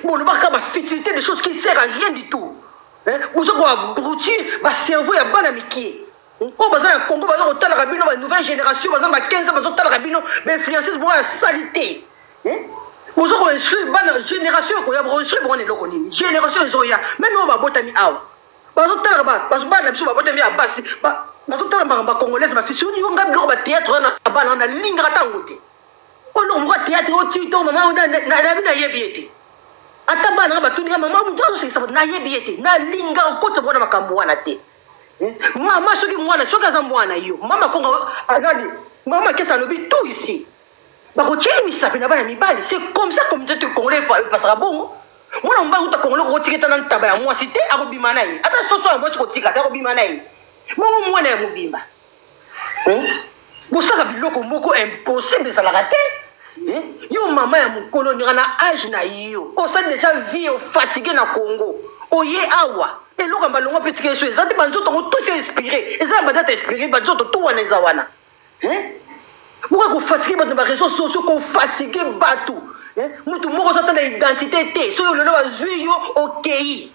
Bon, on a ma futilité des choses qui ne servent à rien du tout. Vous avez brouti, ma cerveau est bon à Mickey. On va dans le Congo, on va dans la rabino, la nouvelle génération, on va dans la 15 ans, on va dans la rabino, mais influencer pour la salité. Vous avez instruit la génération, on a instruit pour les locaux. Génération, ils ont même on va botter mi out. Parce que la base, ma toute la congolaise ma fille sur du théâtre na linga tangote on voit théâtre au tito maman on a na yebiete atabana ba tuninga maman on c'est ça na yebiete na linga au côté bona makambo wana te maman soki mwana soki za mwana yo mama kongo anali maman kesa lobi tout ici ba ko cheli misapi na bana mibali c'est comme ça comme tu congolais passera bon mwana mba uta congolais ko tiketa na ntaba ya moi cité akobima nayi ata soso moi ko tikata akobima nayi Mon mwana ya mobimba. Bosaka biloko moko impossible ça la rater. Yo maman ya mukolo ni na âge na yo. O sa déjà vie fatigué na Congo. Oye awa. Et loka balongo petike so ezati banzoto ngo tout inspiré. Eza ba date inspiré banzoto tout wana ezawana. Pourquoi ko fatigué ba na réseaux sociaux ko fatigué batu. Mutu moko sa tanda identité té. So yo lelo bazui yo okei.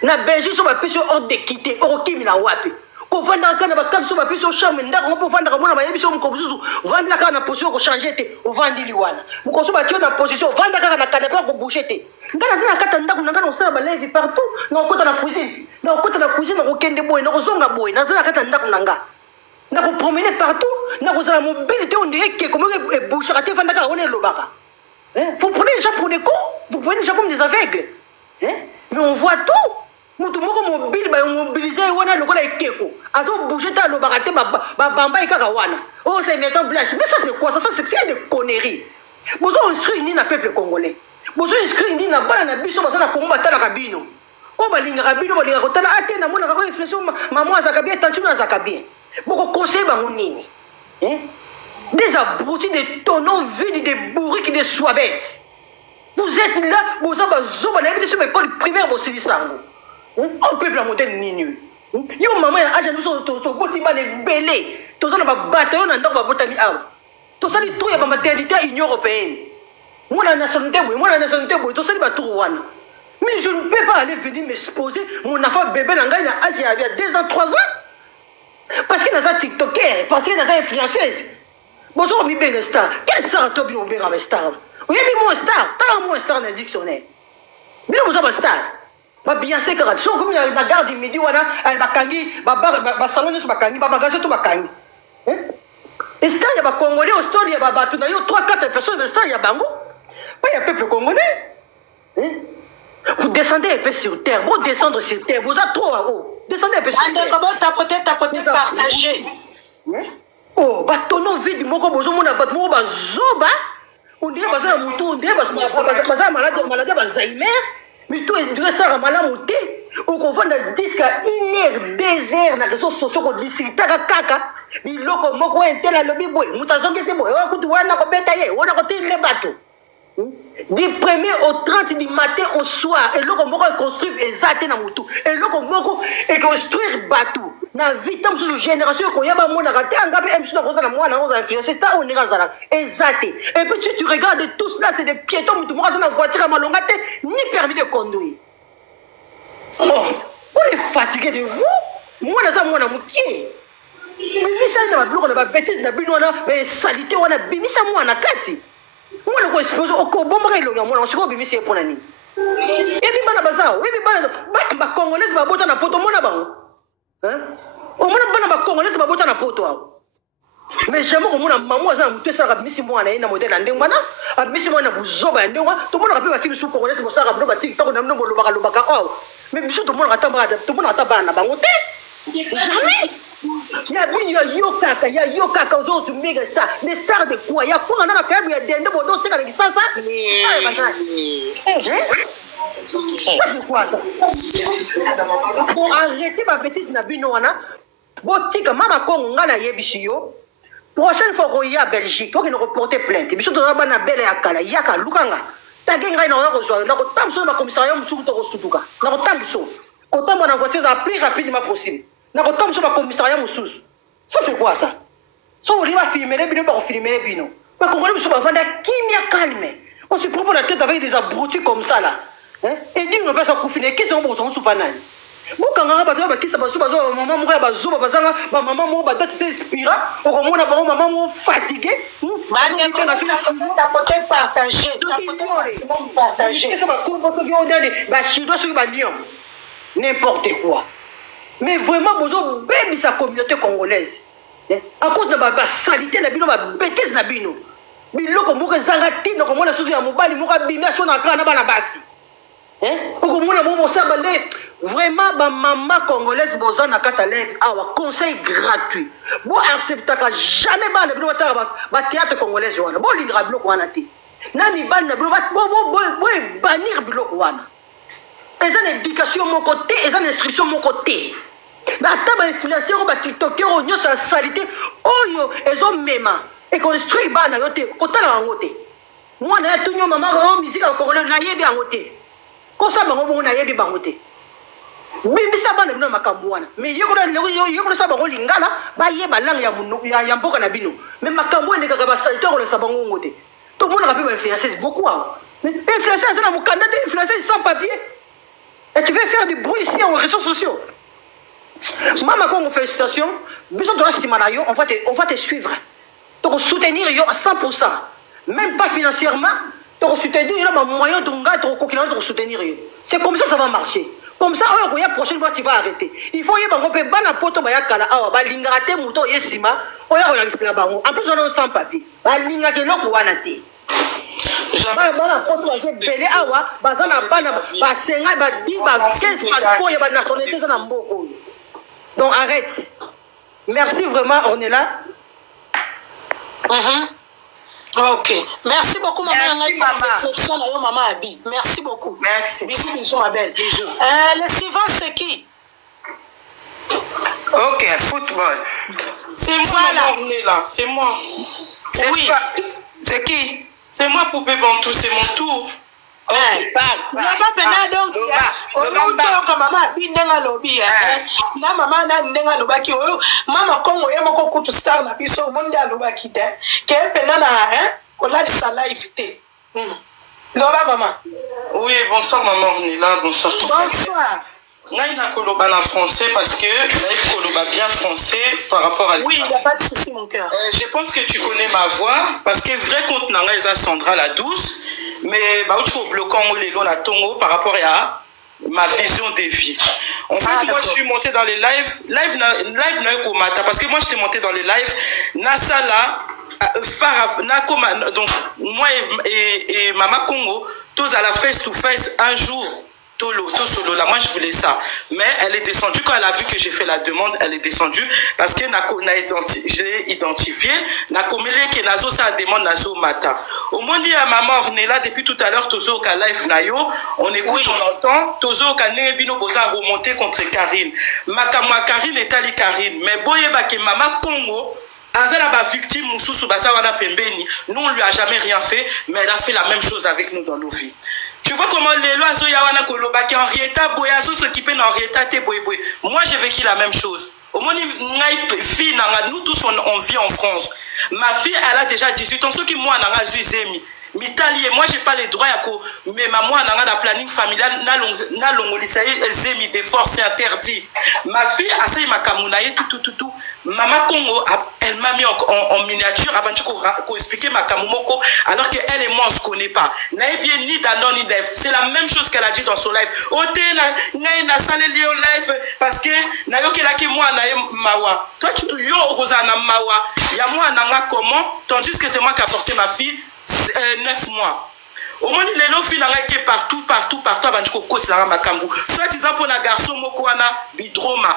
Na Belgique so ba peso hors de quitter okimi na wapi ko vanda kana ba kapso ba peso chambre ndako ko vanda ka mona ba yebiso mo ko bususu vanda kana na position ko changer te o vandi liwana mo ko so ba tio na position vanda kana na canapé ko bouger te ngana zina kata ndako na ngana osala ba leve partout na okota na cuisine na okende boy na kozonga boy na zina kata ndako nanga na ko promener partout na ko sala mobilité on dirait que comment bouger te vanda ka on est lobaka vous prenez les gens pour des cons vous prenez les gens comme des aveugles mais on voit tout. Mutu moko mobile ba mobiliser wana lokola ekeko azo bouger ta lo barate ba bamba ikaka wana oh c'est maison blanche mais ça c'est quoi ça c'est des conneries bozo instruire ni na peuple congolais bozo instruire ni na bana na biso basana Congo batala kabino o balingaka bino balingaka kotala ate na monaka ko inflation maman azaka bien tension azaka bien boko conseil bango nini des abrutis, des tonneaux vides, des bourriques, des soies bêtes. Vous êtes là, vous avez besoin de sur l'école primaire, vous savez ça. On peut la monter nini. Yo maman a aja nous to boti ba les belé. To ça na ba bataillon na ndako ba botami awa. To ça li tout ya ba maternité Union européenne. Moi la nationalité boy, to ça li ba tout wana. Mais je ne peux pas aller venir m'exposer mon enfant bébé na ngai na âge ya 2 ans 3 ans. Parce qu'il y a un TikToker, parce qu'il y a une influenceuse. Bonjour, mi benga star. Quelle star toi bien benga avec star? Oui, mais moi star. T'as moi star dans le dictionnaire. Mais vous avez star. Ba bien c'est que so comme la garde du midi wana, elle bakangi, ba salon de bakangi, ba bagage tout bakangi. Et star ya ba congolais au story ya ba batu na yo 3-4 personnes star ya bango. Pas ya peuple congolais. Vous descendez un peu sur terre. Vous descendre sur terre, vous êtes trop en haut. Descendez un peu sur terre. Comment tapoter, partager. Oh, batono vide moko bozo mona bat moko bazoba. On dirait baza mutu, on dirait baza malade Alzheimer. Mais tout est dirait ça malade muté. On confond dans disque à 1 heure désert na réseaux sociaux ko disita kaka. Biloko moko entela lobi boy. Mutazonge se boy. Wa kutu wana ko beta ye, wana ko tele bato. Du 1er au 30 du matin au soir, et l'on va construire exact na mutu, et l'on va construire bateau. Na vite sur génération qu'on y a pas mon raté, on a pas sur la moi na on a influencé ça on est razala exact. Et puis tu regardes tout cela c'est des piétons tout le monde dans la voiture à malongate ni permis de conduire. Oh, on est fatigué de vous. Moi na ça moi na mukie. Mais ça na bloc on a bêtise na bino na mais salité on a bimi ça moi na kati. Moi le ko expose o ko bomba ilo ya mwana osiko bimi c'est pour nani. Et puis bana bazao, et puis bana ba congolais ba bota na poto mona bango. Hein? Au moins bana ba congolais ba bota na poto ao. Mais jamais ko mona mamu aza mutu sala ka misi mwana ina modèle ande ngwana, a misi mwana buzoba ande ngwa, to mona ka pe ba film su congolais mo sala ka ba TikTok na mno lobaka ao. Mais biso to mona ka tamba to mona ka tamba na bango te. Jamais. Il y a Yokaka aux autres méga stars. Des stars de quoi? Il y a quoi dans la câble? Il y a des noms d'autres avec ça. Ça c'est quoi ça? Bon, arrêtez ma bêtise na binoana. Bon, tika mama Kongo ngana yebishiyo. Prochaine fois qu'on y a Belgique, faut qu'il nous reporte plainte. Biso to ba na belle akala yaka lukanga. Tagenga ina na kozwa na kotamso na commissariat musuku to kosutuka. Na kotamso. Kotambo na voiture la plus rapidement possible. Na kotambo sur le commissariat mususu. Ça c'est quoi ça? Ça on va filmer les bino pas filmer les bino. Pas qu'on va se vendre kimia calme. On se prend la tête avec des abrutis comme ça là. Hein? Et dit on va se confiner qui sont bons sous panane. Bon quand on va battre qui ça va sur maman mourir bazo bazanga ba maman mo ba date s'inspira au moment ba maman mo fatigué. Mande ko na tapoter partager, partager. Ça va pour que on donne ba chido sur ba lion. N'importe quoi. Mais vraiment, vous avez sa communauté congolaise. À cause de la salité, la bêtise na bino. Bilo comme vous zangati, donc moi la chose ya mobali, moi bimia son en kana bana basi. Hein? Comme moi mon ça balé, vraiment ba maman congolaise bozana katalev, awa conseil gratuit. Bon acceptaka jamais ba na bilo ba théâtre congolaise wana. Bon lingra bilo wana ti. Nani ban na bilo bo bannir bilo wana. Ils ont l'éducation de mon côté, ils ont l'instruction de mon côté. Mais attends, les influenceurs, les TikTokers, ils ont la salité. Ils ont même. Et construit les bannes, ils ont la côté. Moi, je suis tout maman, je musique en congolais, je suis bien côté. Comme ça, je suis bien côté. Mais ça va pas makambuana. Mais il y a ça ba lingala, ba ye ba langue ya mboka na bino. Mais makambo les gars ba salité on le sabango côté. Tout le monde a pu influencer beaucoup. Mais influencer dans mon candidat influencer sans papier. Et tu veux faire du bruit ici en réseaux sociaux. Maman, quand on fait une situation, on va te suivre. Tu vas soutenir à 100%. Même pas financièrement, tu vas soutenir, il y a un moyen de soutenir. C'est comme ça va marcher. Comme ça, la prochaine fois, tu vas arrêter. Il faut que tu aies un poto, tu vas lingrate, mouton, yesima, tu vas en plus, on a sans papier. Tu vas lingrate, tu bana foto bazo belé awa bazana bana ba senga ba 10 ba 15 passeports ya ba nationalité na mboko. Donc arrête. Merci vraiment, on est là. Ok. Merci beaucoup, maman. Merci, maman Abi. Merci beaucoup. Merci. Bisous, bisous, ma belle. Bisous. Le suivant, c'est qui? Ok, football. C'est moi, là. C'est moi. Oui. C'est qui? C'est moi, Poupée Bantou, c'est mon tour. Ok, parle. Mama Congo ye moko kutu star na biso monde alobaki te ke pena na olalisa live te. Loba maman. Oui, bonsoir maman Ornella, bonsoir. Bonsoir. Ngai na koloba na français parce que naïf koloba bien français par rapport à... Oui, il n'y a pas de souci mon cœur. Je pense que tu connais ma voix parce que vrai compte nanga eza Sandra la douce, mais bah tu peux bloquer les lots na tongo par rapport à ma vision des vies. En fait, moi je suis monté dans les lives na komata parce que moi j'étais monté dans les lives Nasala donc moi et Mama Congo tous à la face to face un jour tout solo là, moi je voulais ça, mais elle est descendue quand elle a vu que j'ai fait la demande, elle est descendue parce que je l'ai identifié na komele que nazo ça demande nazo mata au moins dit à maman Ornella depuis tout à l'heure tozo ka live na yo on écoute on entend tozo ka nebino boza remonter contre Karine makamwa Karine etali Karine mais boye ba ke Mama Congo Azala ba victime mususu baza wana pembeni nous on lui a jamais rien fait mais elle a fait la même chose avec nous dans nos vies. Tu vois comment les lois sont yawana koloba qui Henrietta Boyazo s'occuper d'Henrietta te boy. Moi j'ai vécu la même chose. Au moins nous tous on vit en France. Ma fille elle a déjà 18 ans, ce qui moi n'a zemi. Mitali, moi j'ai pas les droits à quoi mais maman n'a la planning familial na longolisa zemi des forces c'est interdit. Ma fille a ça ma kamunaye tout. Mama Congo, elle m'a mis en miniature avant de expliquer ma kamumoko alors qu'elle et moi on se connaît pas. Naïbien ni Danon ni Def. C'est la même chose qu'elle a dit dans son live. Ote na salé au live parce que nayoke la ki moi na mawa. Toi tu yo Rosana mawa. Ya moi nanga comment tandis que c'est moi qui a porté ma fille 9 mois. Au moins les lots filles qui partout avant de cause la makambu. Soit disant pour la garçon mokoana bidroma.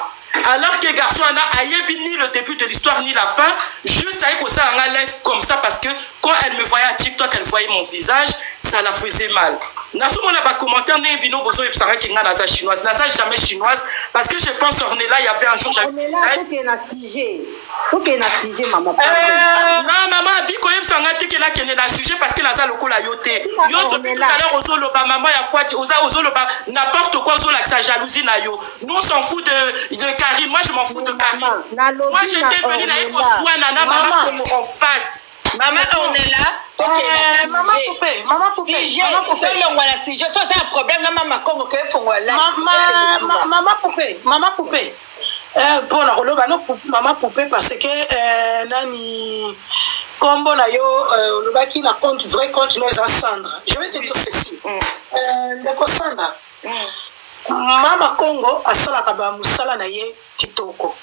Alors que garçon a ayebi ni le début de l'histoire ni la fin, juste avec ça à l'aise comme ça parce que quand elle me voyait à TikTok, elle voyait mon visage, ça la faisait mal. Naso mon pas commentaire né bino bozo et psara kinga naza chinoise, naza jamais chinoise parce que je pense Ornella il y avait un jour Ornella OK na sujet. OK na sujet maman. Non maman bi ko yeb sanga te que là que na sujet parce que naza lokola yoté. Yo depuis tout à l'heure ozo loba maman ya fois ozo loba n'importe quoi ozo la sa jalousie na yo. Nous on s'en fout de Karine, moi je m'en fous de Karine. Moi j'étais venue là pour soin nana maman comme en face. Maman Ornella, maman Poupée. Voilà, si je sens un problème, maman Congo que font là. Maman Poupée. Bon la roloba no maman Poupée parce que nani combo na yo lobaki na compte vrai compte nous Sandra. Je vais te dire ceci. Ndeko Sandra. Mama Congo asala kaba musala na ye kitoko.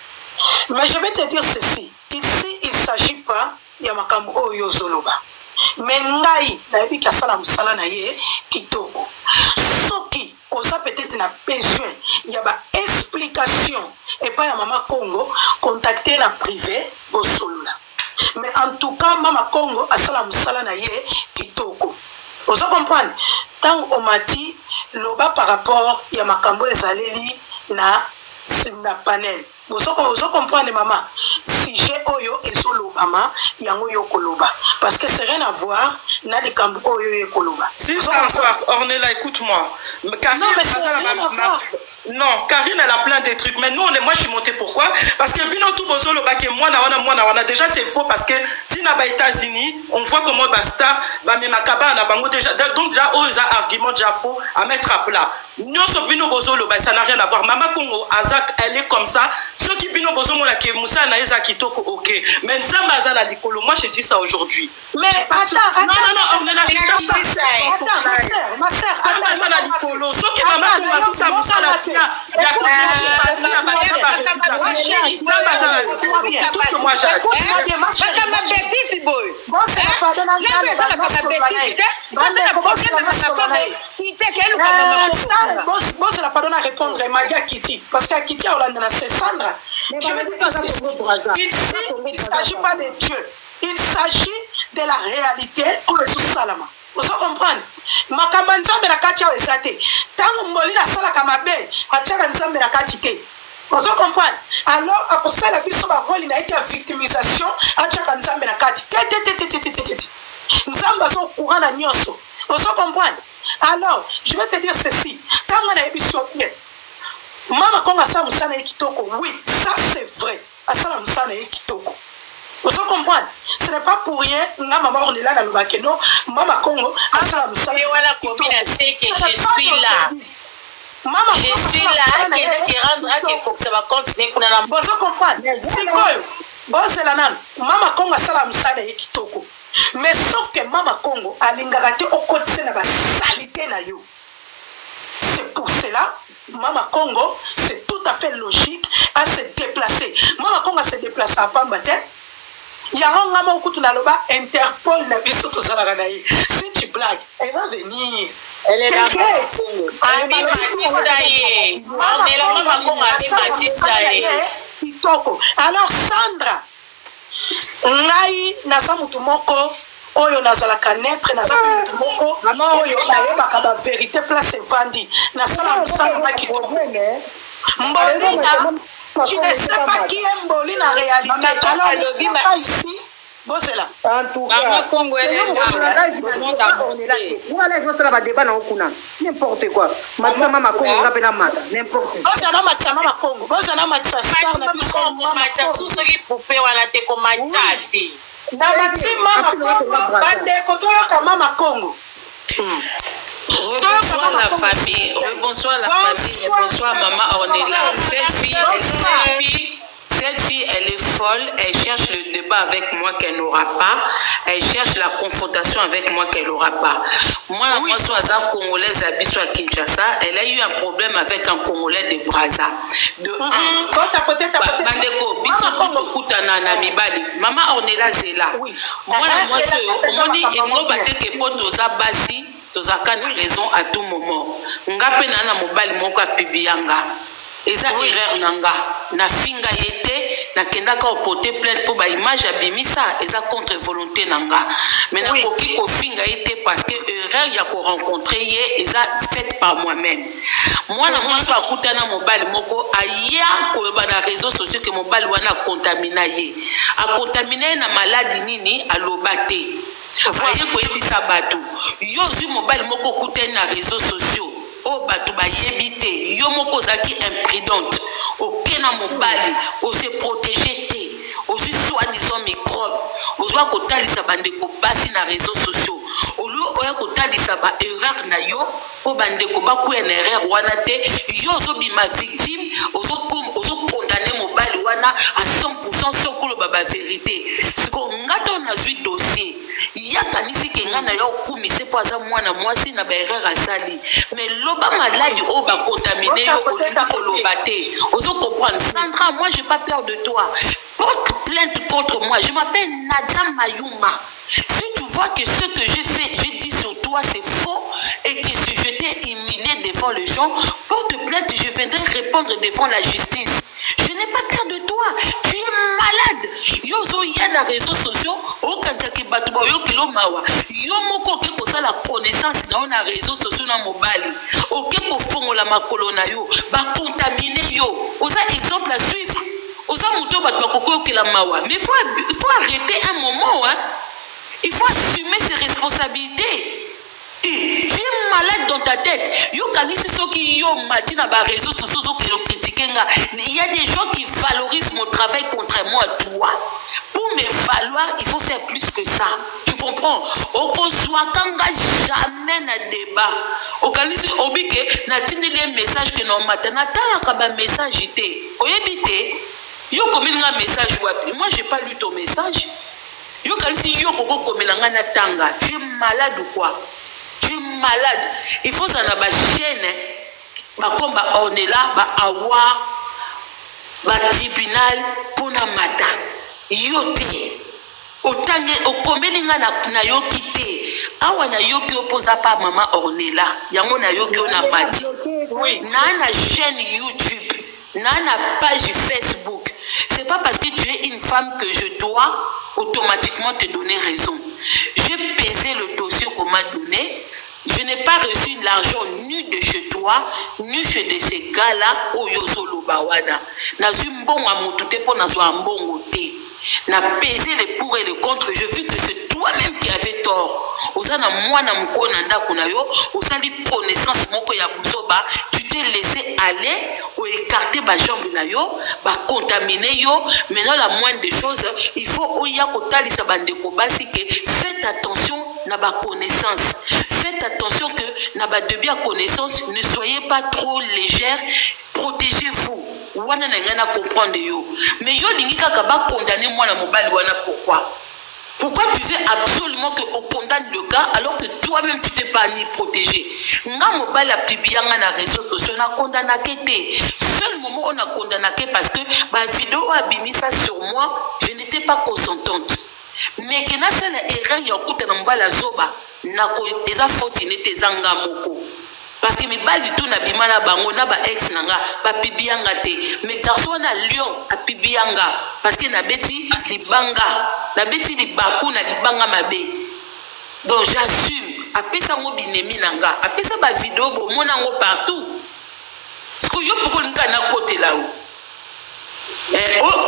Mais je vais te dire ceci. Ici il s'agit pas ya makambo oyo zoloba. Mais ngai na yebi kasala musala na ye kitoko. Soki oza peut-être na besoin ya ba explication et pas ya Mama Congo contacter la privé bosolula. Mais en tout cas Mama Congo asala musala na ye kitoko. Ozo comprendre tant on m'a dit loba par rapport ya makambo ezaleli na panel. Vous comprenez maman, si j'ai oyo et solo maman, yango yo koloba parce que c'est rien à voir na les kambo oyo et koloba. Si ça à voir, Ornella écoute-moi. Karine, non, Karine elle a plein de trucs mais nous moi je suis montée pourquoi? Parce que bino tout bozolo ba que moi na déjà c'est faux parce que si na ba États-Unis, on voit comment Bastar ba me makaba na bango déjà donc déjà aux arguments déjà faux à mettre à plat. Nous so bino bozolo ba ça n'a rien à voir. Mama Congo Azak elle est comme ça. Ceux qui bino bozomo la ke Moussa na eza kitoko OK. Mais ça maza la likolo, moi je dis ça aujourd'hui. Mais attends, non, on est là je dis ça. Ma sœur, ça la likolo. Ceux qui Mama Congo ça Moussa la tia. Tout ce que moi j'ai. Bon, la pardonne à répondre Maga Kitty parce qu'à Kitty on a c'est Sandra. Je vais dire ici, il ne s'agit pas de Dieu. Il s'agit de la réalité oyo ezosalama ozo comprendre makambo ya nzambe na kati awa eza te ntango molili asalaka mabe atiaka nzambe na kati te ozo comprendre alors akosala biso baroli na ye te ya victimisation atiaka nzambe na kati te nzambe aza ocourant na nyonso ozo comprendre alors je vais te dire ceci ntango nayebi so bien mama kongo asala mosala na ye kitoko oui ça c'est vrai asala mosala na ye kitoko ozo comprendre ce n'est pas pour rien nga mama ornela na lobake non mama kongo asala mosala wana komi na se que je suis là mama je suis là akendaki rendre akekokisa bacontinue kuna na bozo comprendre sikoyo bozela nanu mama kongo asala mosala na ye kitoko mais sauf que mama kongo alingaka te okotise na basalite na yo c'est pour cela Mama Congo, c'est tout à fait logique à se déplacer. Mama Congo se déplace à Pambate. Il y a un gamin qui est Interpol n'a pas tout ça. Si tu blagues, elle va venir. Elle est là. Ami Matisaye. On est là, Mama Congo, Ami Matisaye. Alors Sandra, ngai naza mutu moko oyo nazalaka netre naza mutu moko oyo nayebaka ba vérité place evandi nasala mosala na kitoko Mbolina tu ne sais pas qui est Mbolina en réalité alors pas ici bosela en tout cas Mama Congo elle est là voilà je serai ba débat na okuna n'importe quoi matisa Mama Congo ngapena mata n'importe bosana matisa Mama Congo bosana matisa star na biso matisa susoki poupée wana te ko matati na matisi Mama Congo bandeko toyoka Mama Congo bonsoir la famille, bonsoir la famille, bonsoir maman Ornella. Cette fille, elle est folle, elle cherche le débat avec moi qu'elle n'aura pas, elle cherche la confrontation avec moi qu'elle n'aura pas. Moi, la moisson congolaise à Bissau à Kinshasa, elle a eu un problème avec un Congolais de Brazza. De un, Bandeko, Bissau Kutana na Mibali, maman Ornella Zela. Moi, la moisson, on dit, il m'a battu que pour tous basi. Tozaka na raison à tout moment. Ngape na mobile moko apibianga. Eza erreur nanga. Na finga yete na kendaka porter plainte pour ba image abimisa eza contre volonté nanga. Mais na koki ko finga yete parce que erreur ya ko rencontrer ye eza faite par moi-même. Moi na moi so akuta na mobile moko aya ko ba na réseaux sociaux que mobile wana contamina ye. A contaminer na maladie nini alobate. Voyez quoi il dit ça batou. Yo zu mobile moko kuten na réseaux sociaux. Oh batou ba yebite. Yo moko zaki imprudente. Ok na mobile. O se protéger te. O zu soi-disant microbe. O zwa kotali sa bande ko basi na réseaux sociaux. O lo oya kotali sa ba erreur na yo. O bande ko ba ku en erreur wana te. Yo zo bima victime. O zo condamner mobile wana à 100% sur ko ba vérité. Siko ngato na zui dossier. Yaka nisi kenga na yo kumise po aza mwana mwasi na ba erreur asali mais loba maladi o ba contaminer yo ko loba te ozo comprendre Sandra moi j'ai pas peur de toi porte plainte contre moi je m'appelle Nadia Mayuma si tu vois que ce que j'ai dit sur toi c'est faux et que si je t'ai humilié devant les gens porte plainte je viendrai répondre devant la justice. Je n'ai pas peur de toi. Tu es malade. Yo zo ya na réseaux sociaux. O kantaki batu ba yo kilo mawa. Yo moko ke ko sala connaissance na na réseaux sociaux na mobile. O ke ko fongola makolo na yo. Ba contaminer yo. Oza exemple à suivre. Oza muto batu ba koko ke la mawa. Mais il faut arrêter un moment hein. Il faut assumer ses responsabilités. Tu es malade dans ta tête. Yo kalisi soki yo matina ba réseaux sociaux zo ke lo critiquer nga. Il y a des gens qui valorisent mon travail contrairement à toi. Pour me valoir, il faut faire plus que ça. Tu comprends? Oko swakanga jamais na débat. Okalisi obike na tindi les messages que non matana tala ka ba message té. Oyebite. Yo kominga message wapi? Moi j'ai pas lu ton message. Yo kalisi yo koko komelanga na tanga. Tu es malade ou quoi? Tu es malade. Il faut ça na ba chaîne. Ba komba Ornella ba awa ba tribunal pona mata. Yote. Otange okomelinga na yoki te. Awa na yoki opoza pa maman Ornella. Yango na yoki na mati. Oui. Na chaîne YouTube, na page Facebook. C'est pas parce que tu es une femme que je dois automatiquement te donner raison. J'ai pesé le dossier qu'on m'a donné. Je n'ai pas reçu l'argent ni de chez toi, ni chez de ces gars-là, au Yozolo Bawana. N'a eu un bon amour, tout est pour n'a un bon côté. N'a pesé les pour et les contre. Je vu que c'est toi-même qui avais tort. Osana moi na mkonanda kunayo, osali connaissance moko ya buzoba, tu t'es laissé aller ou écarter ba jambe na yo, ba contaminer yo. Maintenant la moindre des choses, il faut oya kotali sa bandeko basi que faites attention na ba connaissance. Faites attention que na ba de bien connaissance, ne soyez pas trop légère, protégez-vous. Wana na ngana comprendre yo. Mais yo lingi kaka ba condamner moi na mobali wana pourquoi? Pourquoi tu veux absolument qu'on condamne le gars alors que toi-même tu t'es pas ni protégé? Nga mobile a pibianga na réseaux sociaux na condamné kete. Seul moment où on a condamné parce que ma vidéo a bimi ça sur moi, je n'étais pas consentante. Mais que na c'est la erreur ya kuta na mbala zoba na ko eza faute n'était zanga moko. Parce que mes balles du tout na bimana bango na ba ex nanga ba pibianga te. Mais garçon na lion a pibianga parce que na beti libanga. La bêtise de Bakou na libanga mabe. Donc j'assume. Après ça, on binemi nanga. Après ça, ma vidéo, mon nango partout. Parce que yo pourquoi nous na côté là-haut.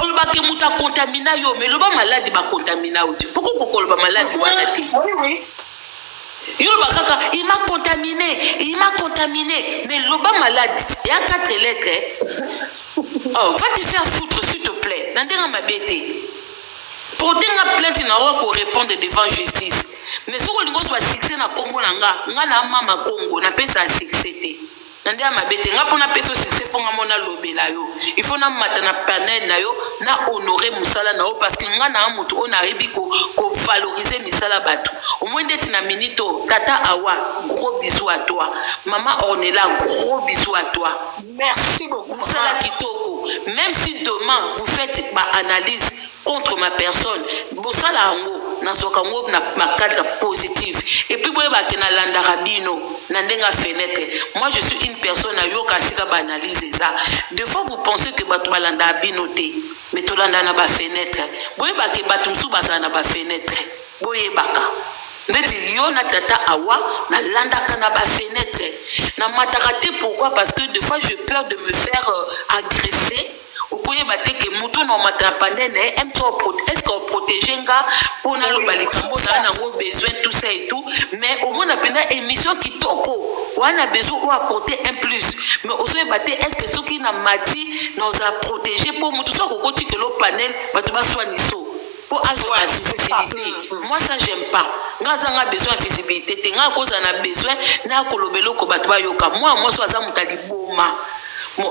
On va que mouta contamina yo, mais le bas malade va contaminer. Pourquoi on va malade Oui, oui. Yo bakaka, il m'a contaminé. Mais le bas malade, il y a 4 lettres. Oh, va te faire foutre s'il te plaît. Nandera ma bête. Pour la plainte, pour répondre devant justice. Mais si on soit fixé dans le Congo, on a un Congo, on a ça succès. Il faut que panel honorer Moussala parce que on a valoriser Moussala Batou. Au moins d'être na minito, Tata Awa, gros bisous à toi. Maman Ornella, gros bisous à toi. Merci beaucoup. Moussala Kitoko, même si demain vous faites ma analyse contre ma personne, Moussala Ango, na ma cadre positif. Et puis, na landa rabino, na ndenga fenêtre. Moi, je suis une personne à yoka sika banaliser ça. Des fois, vous pensez que batu balanda rabino te, mais to landa na ba fenêtre. Boye ba ke batu msu basa na ba fenêtre. Boye baka. Ndeti yo na tata awa na landa kana ba fenêtre. Na matakate pourquoi? Parce que des fois, j'ai peur de me faire agresser. Vous pouvez battre que mouton n'a pas est-ce qu'on protège un gars pour nous avons besoin de tout ça et tout, mais au moins on a une émission qui toko, on a besoin d'apporter un plus. Mais aussi battre est-ce que ceux qui n'ont mati nous a protégé pour mouton soit qu'on continue que le panel va te soigner pour avoir la visibilité. Moi ça j'aime pas. Nous avons besoin de visibilité. Nous avons besoin de kolobelo ko batwa yoka. Moi soit ça mutali boma.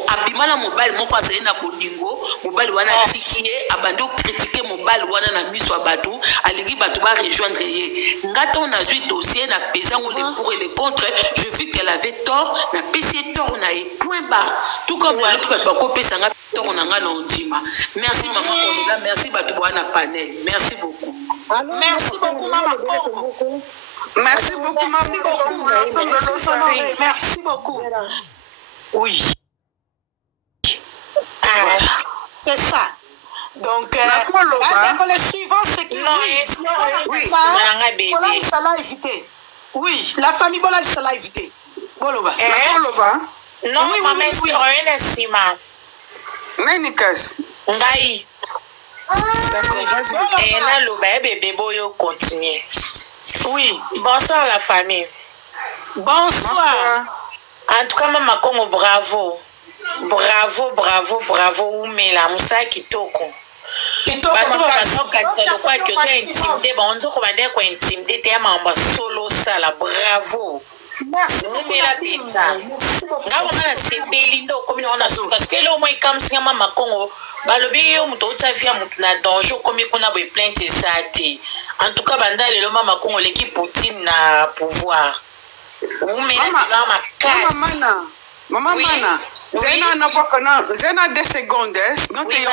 Abimala mobile moko azali na bolingo mobile wana tikiye abandi critiquer mobile wana na miso abatu alingi batu ba rejoindre ye ngata on a vu dossier na pesango les pour et les contre je vis qu'elle avait tort na PC tort na et point bas tout comme le peuple ba ko pesa nga tort na nga na ondima. Merci maman Ornella, merci batu wana panel, merci beaucoup. Merci beaucoup maman Congo. Merci beaucoup maman Congo. Merci beaucoup. Oui. Voilà. C'est ça. Donc, le suivant, c'est que oui, la famille Bola l'a évité. Boloba. Non, maman, c'est rien de Sima. Nanikas. Ngai. Et là, le bébé boyo continue. Oui. Bonsoir la famille. Bonsoir. En tout cas, maman Congo, bravo. Bravo, Oumela, Moussa Kitoko. Bato bazokanisa lokwa que ozo intimidé banzo ko bande ko intimidé te mamba solo sala bravo. Oumela pizza. Nga wana sepeli ndo komi na suka parce que le moins comme si mama Congo balobi yo muto utavia mutu na danger komi kuna bo plainte sati. En tout cas banda le mama Congo l'équipe Poutine na pouvoir. Oumela mama casse. Maman Mana. Zena 2 secondes, non te yo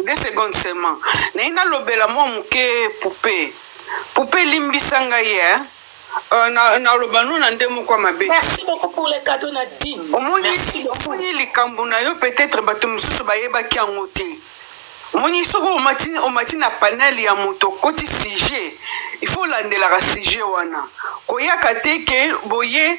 2 secondes seulement. Na lobela mo muke poupée limbisanga ye na lobanu na ndemo kwa mabe. Merci beaucoup pour les cadeaux Nadine. Merci beaucoup. Likambo na yo peut-être bato mususu bayeba ki ango te. moni soko omati na panel ya moto koti sujet il faut landelaka sujet wana koyaka te ke boye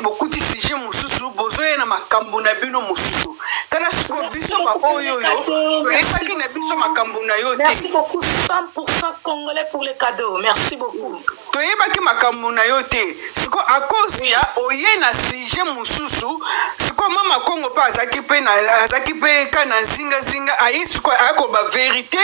bokuti sujet mosusu bozoya na makambo na bino mosusu tala siko biso baoyoyo toyebaki na biso makambo na yo te. Merci beaucoup, 100% congolais pour les cadeaux, merci beaucoup. toyebaki makambo na yo te siko a cause ya oye na sujet mosusu siko mama Kongo mpe azaki mpe ka na zingazinga aye siko akoba verité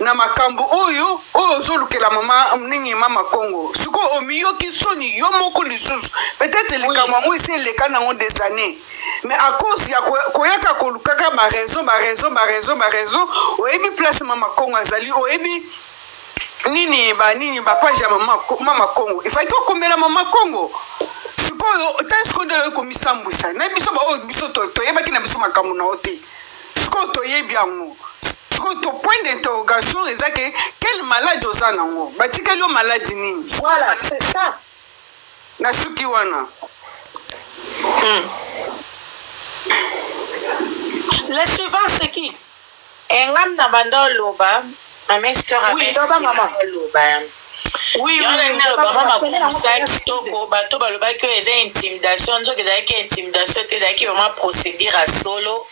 na makambo oyo ozolukela mama Kongo siko omiyoki soni yo moko lisusu peut-être likambo yango esi eleka nango des années mais à cause ya koyaka kolukaka baraison oyebi place mama Kongo azali oyebi nini bapage ya mama Kongo ifaki okomela mama Kongo sikoyo tasikondo oyo komisambwisa na biso baoyo biso toyebaki na biso makambo na yo te sikoyo toyebi yango sikoyo to point d'interrogation eza ke quelle maladie oza nango batikali yo maladie nini. Voilà, c'est ça na suki wana le suivant c'est qui? Engam na bando loba oui, loba maman. Oui, maman kitoko bato balobaki oyo eza intimidation nzoki ezalaki intimidation te ezalaki vraiment procédure ya solo.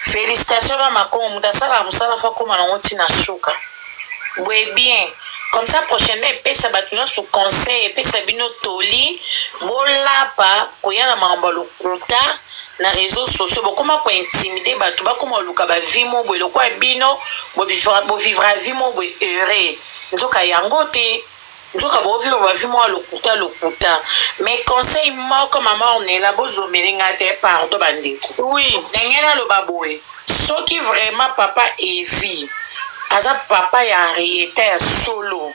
Félicitations mama Kongo moto asalaka mosala fo akóma nango ntina suka boye bien comme ça prochainement epesa bato nyonso conseil epesa bino toli bolapa koya na makambo ya lokuta na réseaux sociaux bokoma kointimide bato bakoma oluka bavi mo boye lokwa bino bovivra vi mo boye heureux nzoka yango te nzoka bovivra bavi mo ya lokuta mais conseil moko mama onela bozomelinga te pardon bandeko oui ndenge naloba boye soki vraiment papa evi aza papa ya réalité ya solo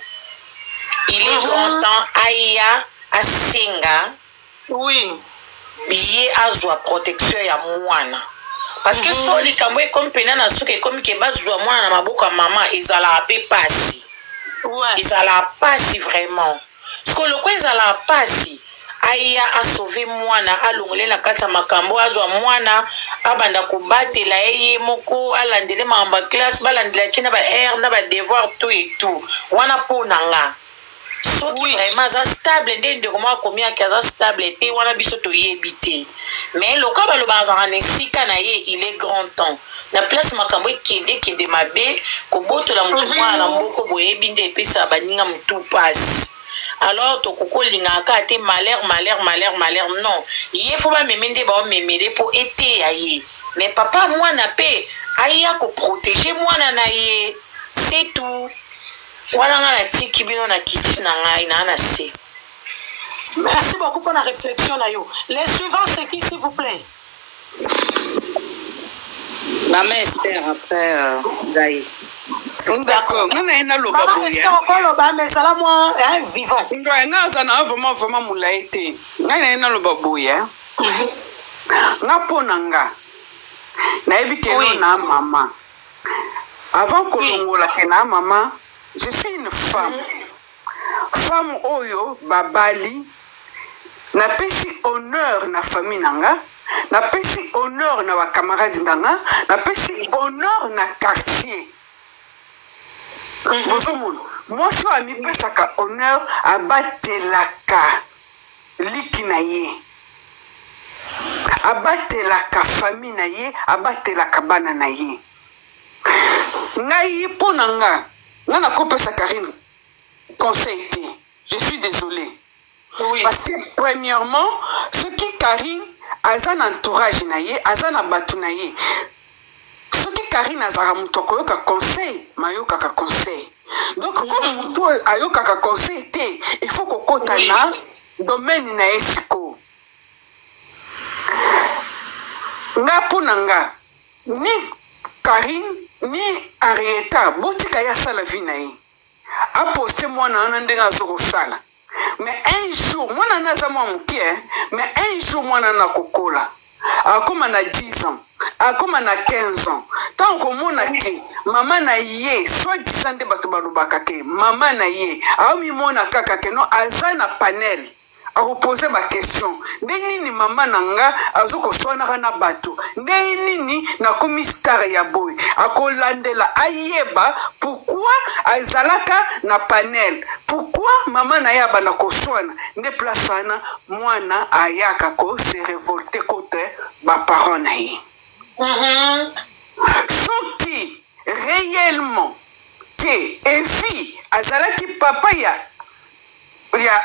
il est grand temps aya asenga oui ye azwa protection ya mwana parce que so likambo ekomi mpena na suka ekomi ke bazwa mwana na maboko ya mama ezalaka mpe pasi ezalaka pasi vraiment siko loko ezalaka pasi aya asauve mwana alongole na kati ya makambo azwa mwana abanda kobatela ye moko alandele makambo ya classe balandelaki na baheure na badevoir tout et tout wana mpo na nga soki vraiment aza stable nde ndeko moko akomiaki aza stable te wana biso toyebi te mais loka balobaka azalaka na esika na ye il est grand temps na place makambo ekende mabe kobotola motu mwana na mboko boyebi nde epesa baninga motu mpasi alors tokokolingaka te malheur non ye fo bameme nde baomemele mpo eteya ye mais papa mwana mpe aya koprotege mwana na ye c'est tout wana nga na tiki bino na kiti na ngai na ana se. Merci beaucoup pour la réflexion na yo. Les suivants c'est qui s'il vous plaît? Maman Esther après Gaï. D'accord. Maman Esther encore loba mais ça là moi vivant. Nga zana vraiment mulaye te. Nga na loba boya. Nga ponanga. Na ebike na mama. Avant kolongola ke na mama, je suis une femme. Femme oyo babali na pesi honneur na famille nanga, na pesi honneur na ba camarades nanga, na pesi honneur na quartier. Bonjour. Moi so ami pesaka honneur abatelaka liki na ye. Abatelaka famille na ye, abatelaka bana na ye. Ngai ponanga, ngana kopesa Karine conseil te. Je suis désolé. Oui. Parce que premièrement, ce qui Karine azan entourage na ye, azan abatu na ye. Ce qui Karine azara mutoko yoka conseil, mayoka ka conseil. Donc comme mutu ayoka ka conseil te, il faut ko kota na domaine na esiko. Nga ponanga ni Karine ni Arieta botika ya sala vie na ye. A posé mwana na ndenga zoko sala. Mais un jour mwana na za mwa muke, mais un jour mwana na kokola. Akoma na 10 ans, akoma na 15 ans. Tant ko mona ke mama na ye, soit disante bato balobaka ke mama na ye, aomi mona kaka ke no azana panel. akopose question. Nini mama nanga azokoswanaka na bato. Nini nakomi star ya boy. Akolandela ayeba pourquoi azalaka na panel. Pourquoi mama na yaba na koswana. Ne plasana mwana ayaka ko se révolter contre ba parents na ye. Soki réellement que Evi azalaki papa ya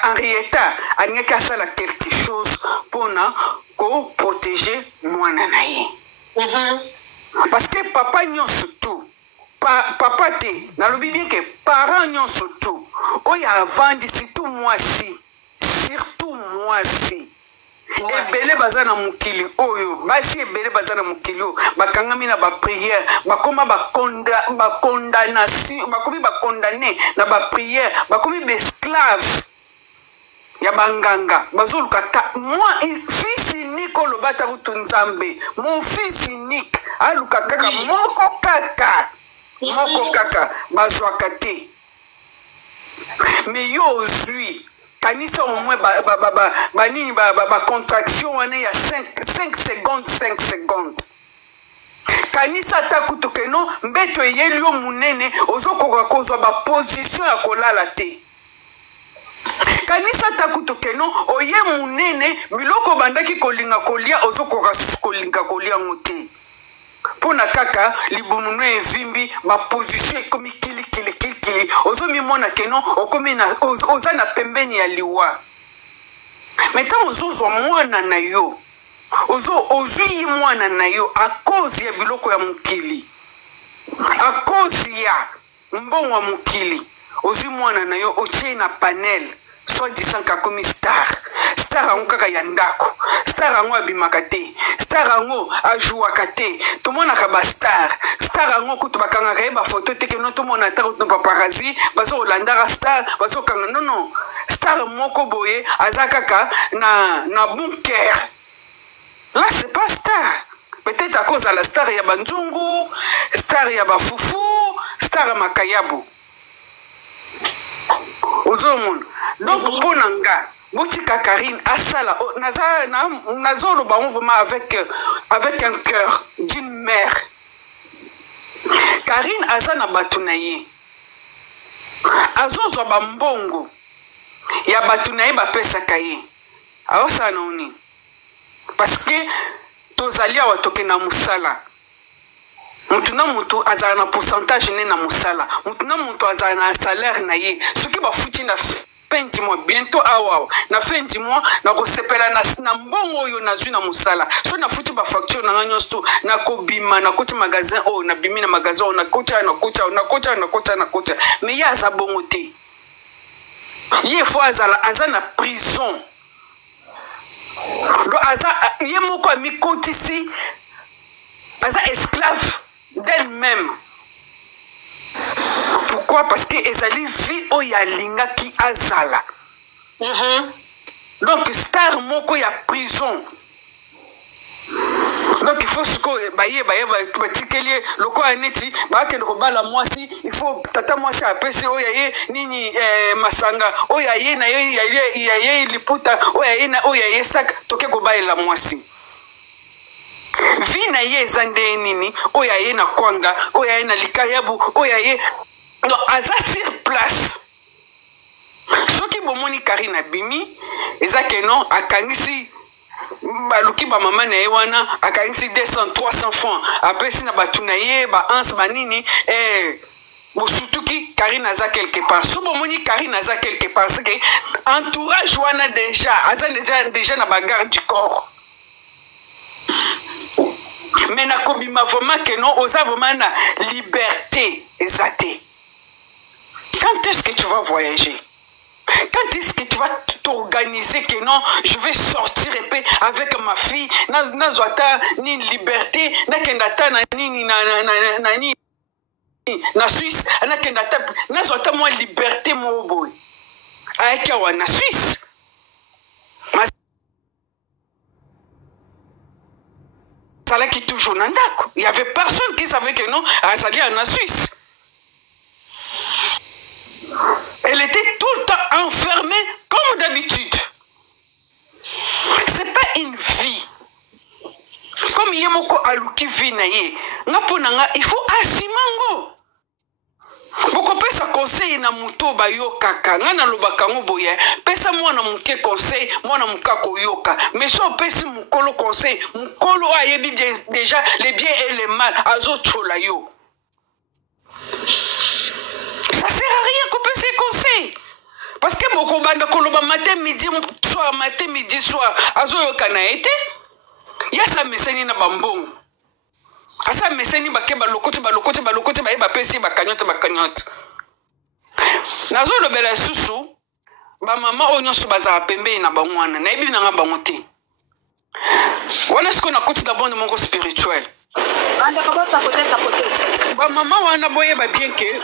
Henrietta alingaki asala quelque chose pona ko protéger mwana na ye. Parce que papa nyonso tout papa te nalobi bien que parents nyonso tout oyo avandi surtout moi si ebele baza na mokili oyo basi ebele baza na mokili oyo bakangami na bapriere bakoma bakondamnation bakomi bakondane na bapriere bakomi baesclave ya banganga bazoluka moi fils unique oloba ta kutu nzambe mon fils unique aluka kaka moko kaka bazwaka te mais yo ozwi kanisa au moins banini contraction wana ya 5 secondes kanisa takutu keno mbeto eyeli yo munene ozokoka kozwa baposition ya kolala te kanisa takutu keno oye munene biloko bandaki kolinga kolia ozokoka kolinga kolia ngote pona kaka libununu evimbi baposition ekomi kili ozomimona keno okomi na oza na pembeni ya liwa meta ozozwa mwana na yo ozwi mwana na yo a cause ya biloko ya mokili a cause ya mbongo ya mokili ozwi mwana na yo otie na panel soit disant kakomi star yango kaka ya ndako star yango abimaka te star yango ajuaka te tomonaka bastar yango kutu bakangaka ye bafoto te keno tomona ata kutu paparazi bazokolandaka star bazokanga nono star moko boye aza kaka na bunker. Là c'est pas star, peut-être à cause de la star ya banzungu, star ya bafufu, star ya makayabu ozomona. Donc pour nanga botika Karine asala nazolo ba on vraiment avec un cœur d'une mère. Karine azana batunaye azozwa bambongo ya batunaye bapesa kaye aosa naoni parce que tozali awa toke na musala mutu na mutu azala na pourcentage ne na musala mutu na mutu azala na salaire na ye soki bafuti na fin du mois bientôt awa na fin du mois na kosepela na mbongo oyo nazwi na musala so na futi ba facture na nyonso na kobima na koti magasin o na bimi na magasin na kota mais ya za bongo te ye fo azala na prison aza ye moko amikotisi aza esclave d'elle-même. Pourquoi? Parce que ezali vie oyo alingaki azala. Donc star moko ya prison. Donc il faut que baye batikeli loko aneti bakende kobala mwasi il faut tata mwasi apesi oyaye nini masanga oyaye na yaye liputa oyaye sak toke kobaela mwasi vina ye zande nini oyaye na kwanga oyaye na likayabu oyaye no aza sur place soki bomoni Karine bimi ezake non akangisi baluki ba mama na ye wana akangisi 200-300 francs apesi na batuna ye ba ans banini bosutuki Karine aza quelque part so bomoni Karine aza quelque part c'est que entourage wana déjà aza déjà na bagarde du corps. Mais na kobima vraiment que non osa vraiment na liberté exacte. Quand est-ce que tu vas voyager? Quand est-ce que tu vas t'organiser que non, je vais sortir un peu avec ma fille, na zoata ni liberté, na kendata na ni na Suisse, na kendata na zoata moi liberté mo boy. Avec wa na Suisse. Qui toujours nandako. Il y avait personne qui savait que non, elle allait en Suisse. Elle était tout le temps enfermée comme d'habitude. luki vi na ye nga mpo na nga il faut asimango bokopesa conseil na moto bayokaka nga nalobaka ngo boye pesa mwana moke conseil mwana moka koyoka mais so opesi mokolo conseil mokolo ayebi déjà les biens et les mal azotrola yo ça sert à rien kopesa conseil parce que bokobanda koloba matin midi soir azoyoka na ete yasa meseni na bambongo asa meseni bake balokoti bayeba pesi bakanyote nazolobela susu bamama oyo nyonso bazala pembeni na bango wana nayebi nanga bango te wana siko nakoti na bonde moko spirituel bamama wana boyeba bien ke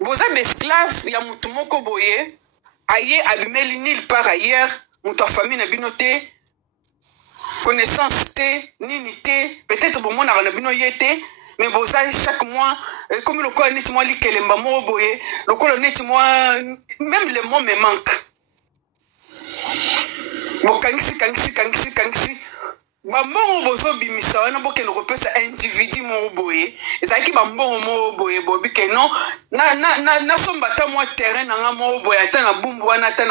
boza besclave ya mutu moko boye aye abimeli nulle part ailleurs mutu ya famille na bino te connaissance te nini te peut-être bomonaka na bino ye te mais boza chaque mois comme lokola neti mwa likelemba moko boye lokola neti mwa même le mot me manque bokangisi bambongo bozobimisa wana bokende kopesa individu moko boye ezalaki bambongo moko boye bobike no nasomba ata mwa terrain nanga moko boye ata na bumbu wana ata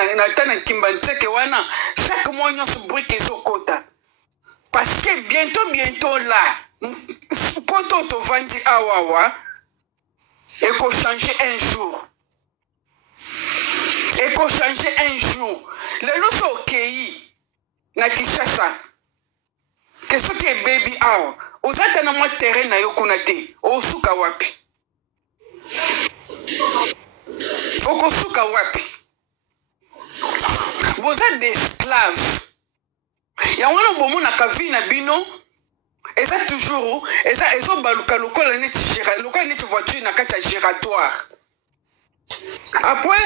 na kimba nseke wana chaque mois nyonso brike ezokota parce que bientôt là poto tovandi awawa ekochange un jour lelo so okei na Kinshasa que ce qui est baby awa ozata na mwa terrain na yo kuna te osuka wapi okosuka wapi boza d'esclave ya wana bomonaka vi na bino eza toujours ezobaluka lokola neti voiture na kati ya giratoire après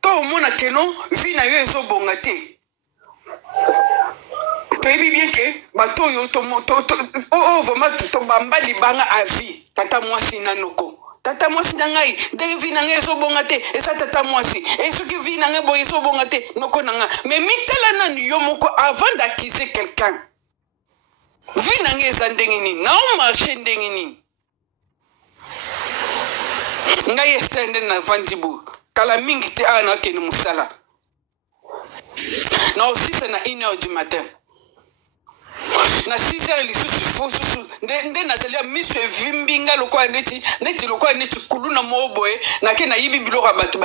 to omona keno vi na yo ezobonga te toyebi bien ke bato oyo vraiment bamba libanga a vie tata mwasi nanoko tata mwasi na ngai ndenge vi na ngai ezobonga te eza tata mwasi soki vi na ngai boye ezobonga te noko na ngai mais mitala nanu yo moko avant d'accuser quelqu'un vi na ngai eza ndenge nini naomarche ndenge nini ngai esende na vandi bo kala mingi te awa nakende mosala na osisa na 1h du matin na 6h lisusu fosusu nde nazalia miso evimbi nga lokola neti lokola neti kuluna moko boye nake nayibi biloko ya bato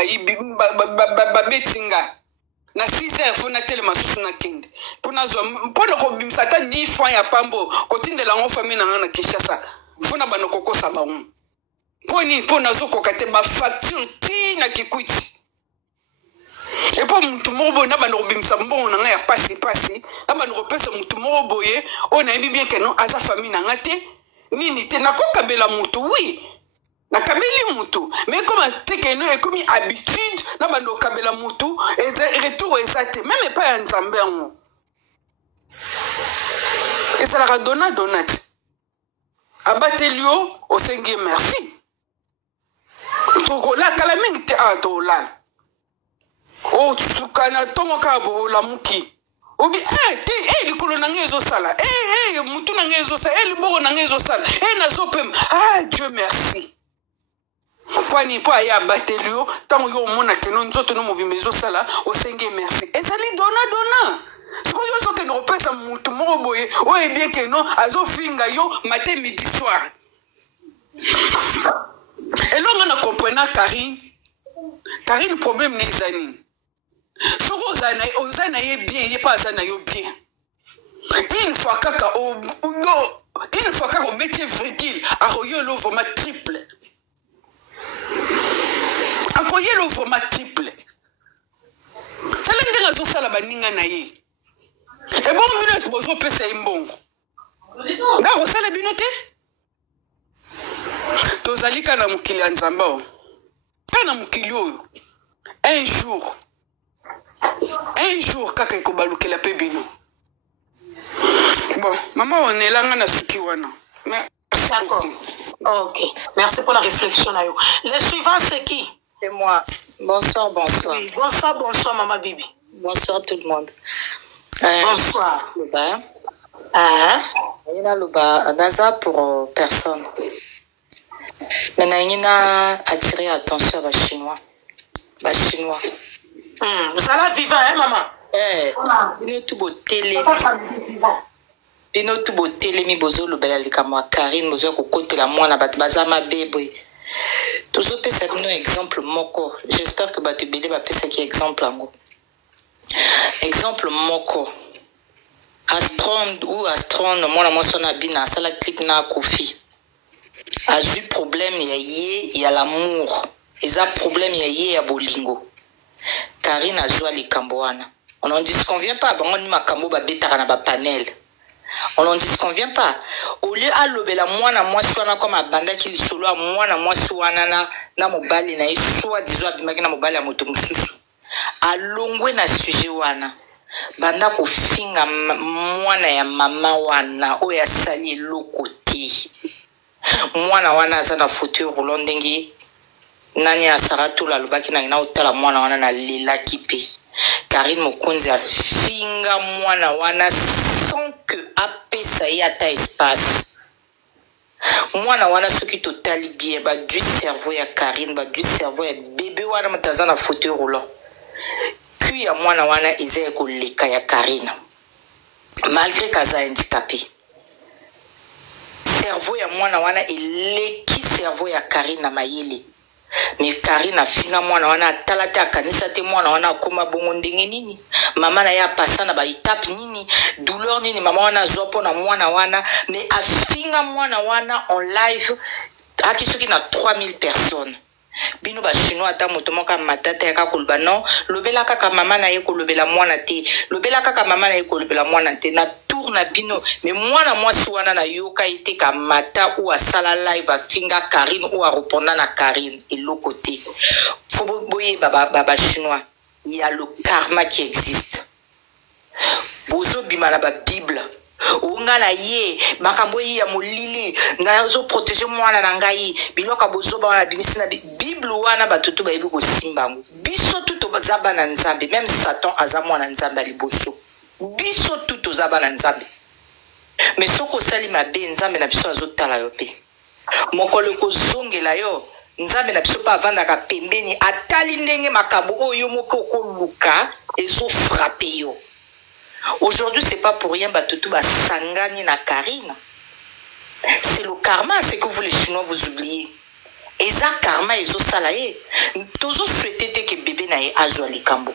babeti nga na 6h fo natelema susu nakende mpona kobimisa ata 10 francs ya pambo kotindela yango famille na nga na Kinshasa fo na bano kokosa bango mpo nini mpo nazokoka te bafacture ti na kikwiti et pour mutu moko boye na bando kobimisa mbongo na nga ya pasi na bando kopesa mutu moko boye oyo nayebi bien ke non aza famille na nga te nini te nakokabela mutu oui nakabeli mutu mais comme teke no ekomi habitude na bando okabela mutu retour eza te même epai ya nzambe yango ezalaka dona ti abateli yo osengi merci tokolakala mingi te awa tolala sukana tongo ka bolamuki obi te likolo na ngai ezosala mutu na ngai ezosala liboko na ngai ezosala nazopema Dieu merci kwani mpo aya abateli yo ntango yo omona keno nzoto no mobimba ezosala osengi merci ezali dona sikoyo ozokende kopesa mutu moko boye oyo ebie keno azofinga yo matin midi soir elonga na comprena Karine problème ne eza nini soko oza na ye bien ye pa aza na yo bien une fois kaka obetie virgule akoyelo vraiment triple tala ndenge azosala baninga na ye ebongo bino ete bozopesa ye mbongo nga kosala bino te tozali ka na mokili ya nzambe oyo ka na mokili oyo un jour kaka ekobalukela pe bino bon mama onelanga na suki wana d'accord ok merci pour la réflexion Nayo. Le suivant c'est qui? C'est moi. Bonsoir oui, bonsoir maman Bibi. Bonsoir tout le monde. Bonsoir. Naza pour personne. Maintenant, il a attiré l'attention à Chinois. Chinois. Ça va vivant, hein, maman? Il est tout beau télé. Bino tout beau télé mi bozo lo bela likamwa Karine bozo ko kotela mwana bat bazama bébé. Tozo pesa bino exemple moko. J'espère que batu bele ba pesa ki exemple ango. Exemple moko. Astron mwana moso na bina sala clip na Kofi. A eu problème il y a l'amour. Ils a problème il y a bolingo. Karine a joué likambo wana. On n'en disconvient pas, bon on ni makambo ba betara na ba panel. On n'en disconvient pas. Au lieu à l'obéla mwana mwasi wana comme a banda ki lisolo a mwana mwasi wana na mobali na iswa dizo abimaki na mobali ya moto mususu. A longwe na sujet wana. Banda ko finga mwana ya mama wana o ya sali eloko te. Mwana wana aza na fauteuil roulant ndenge nani asaratu la lobaki na ina otala mwana wana na lelaki pe. Karine Mokonzi a finga mwana wana sans que apesa ya ta espace. Mwana wana soki totali bien ba du cerveau ya Karine ba du cerveau ya bébé wana mataza na fauteuil roulant. Puis ya mwana wana eza ko leka ya Karine. Malgré kaza handicapé. Cerveau ya mwana wana eleki cerveau ya Karine na mayele. Mais Karine a finga mwana wana atalate akanisa te mwana wana akoma bongo ndenge nini mama na ya passa na ba étape nini douleur nini mama wana azwa pona mwana wana mais afinga mwana wana en live akisoki na 3000 personnes bino ba chinois ata moto moka matata ya kakuluba non lobela kaka mama na ye ko lobela mwana te lobela kaka mama na ye ko lobela mwana te na tour na bino mais mwana mwasi wana na yoka ite ka mata ou asala live afinga Karine ou a répondre na Karine et l'autre côté faut boyer baba chinois il y a le karma qui existe bozo bimana ba bible unga na ye makambo ya molili ngazo protéger mwana na ngai biloka bozo ba na bimisi na bible wana batutu ba yebi ko simbango biso tuto bazaba na nzambe même Satan aza mwana nzambe liboso biso tuto zaba na nzambe mais soko sali mabe nzambe na biso azotala yo pe mokolo ko zongela yo nzambe na biso pa vanda ka pembeni atali ndenge makambo oyo moko ko luka ezo frapper yo. Aujourd'hui, c'est pas pour rien Batutu ba sangani na Karine. C'est le karma, c'est que vous les Chinois vous oubliez. Et ça karma ezo salaye. Toujours souhaité que bébé na azwa likambo.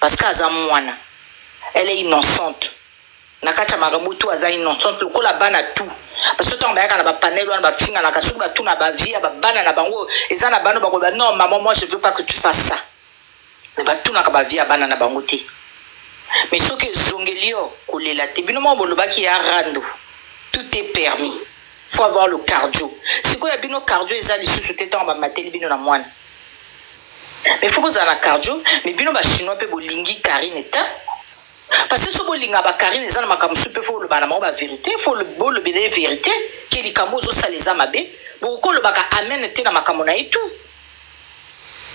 Parce qu'aza mwana. Elle est innocente. Nakacha magabutu aza innocente lokola bana tout. Parce que tant bayaka na ba panel wana ba finga na kasuku ba tout na ba vie ba bana na bango eza na bano ba ko non maman moi je veux pas que tu fasses ça. Mais ba tout na ka ba vie bana na bango te. Mais ce que zongelio kolela te bino mo bolobaki ya rando tout est permis faut avoir le cardio c'est quoi ya bino cardio eza lisusu te tant ba mateli bino na mwana mais faut que la cardio mais bino ba chinois pe bolingi Karine ta parce que so bolinga ba Karine eza na makambo super faut le bana mo ba vérité faut le beau le belle vérité que li kambo zo saleza mabe boko le baka amen te na makambo na itu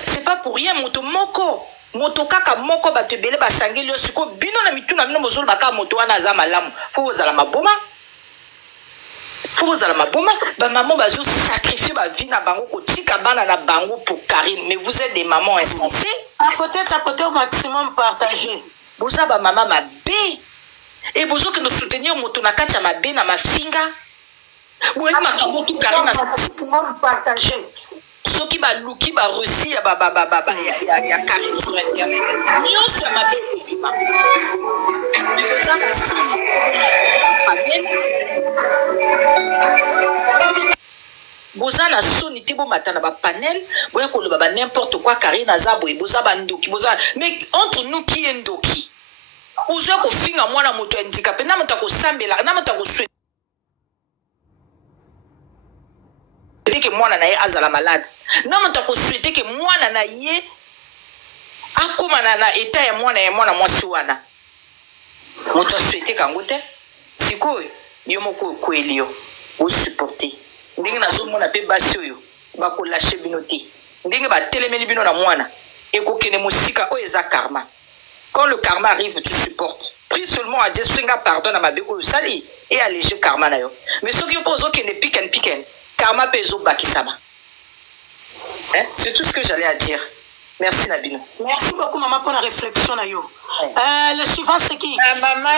c'est pas pour rien moto moko moto kaka moko batebele basangeli yo siko bino na mituna bino bozolo baka moto wana aza malamu faut ozala maboma ba maman bazo sacrifier ba vie na bango kotika bana na bango pour Karine mais vous êtes des mamans insensées à côté au maximum partagé boza ba maman ma bé et bozo que nous soutenir moto na kacha ma bé na mafinga oui makambo tout Karine na maximum partagé ceux qui ba luki ba reçu ya ya Karine sur internet nyonso ya mabe kobima mais ça aussi boza na soni te bomata na ba panel boya koloba ba n'importe quoi Karine azabo boza ba ndoki boza mais entre nous qui est ndoki ozo ko finga mwana moto handicapé na mota ko sambela na mota ko que moi na ye azala malade na mota ko souhaiter que moi na ye akoma na état ya mwana mwasi wana moto souhaiter kango te sikoyo yo moko koelio o supporter ndenge na zo mona pe basi oyo ba ko lâcher bino te ndenge ba telemeli bino na mwana e ko kene musika o eza karma quand le karma arrive tu supportes prie seulement à Dieu, swinga pardon à ma béco, sali, et alléger karma na yo. Mais ceux qui opposent qui ne piquent, karma peso bakisama. Hein? C'est tout ce que j'allais à dire. Merci Nabino. Merci beaucoup maman pour la réflexion na yo. Le suivant c'est qui?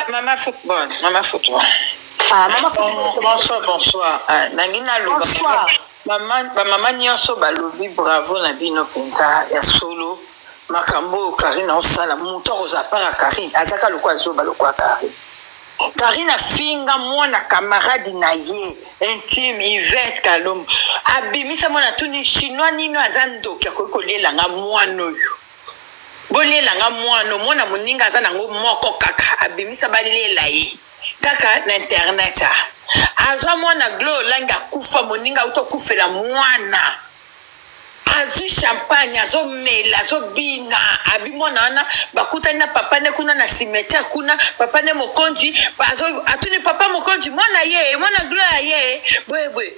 Maman football. Maman football. Maman football. Bonsoir. Nangina Luba. Bonsoir. Maman nyonso balobi bravo Nabino penza ya solo. Makambo Karine osala muto ozapara Karine azaka lokwa zoba lokwa Karine. Karine afinga mwana camarade na ye intime Yvette Kalom abimisa mwana tuni chinois nino azando kya kokolela nga mwana oyo bolela nga mwana moninga azana ngo moko kaka abimisa balela ye kaka na internet azwa mwana glo langa kufa moninga utokufela mwana azu champagne azo mela azo bina abi mwana wana bakuta na papa ne kuna na cimetière kuna papa ne mokonzi bazo atuni papa mokonzi mwana ye mwana gloire ye bwe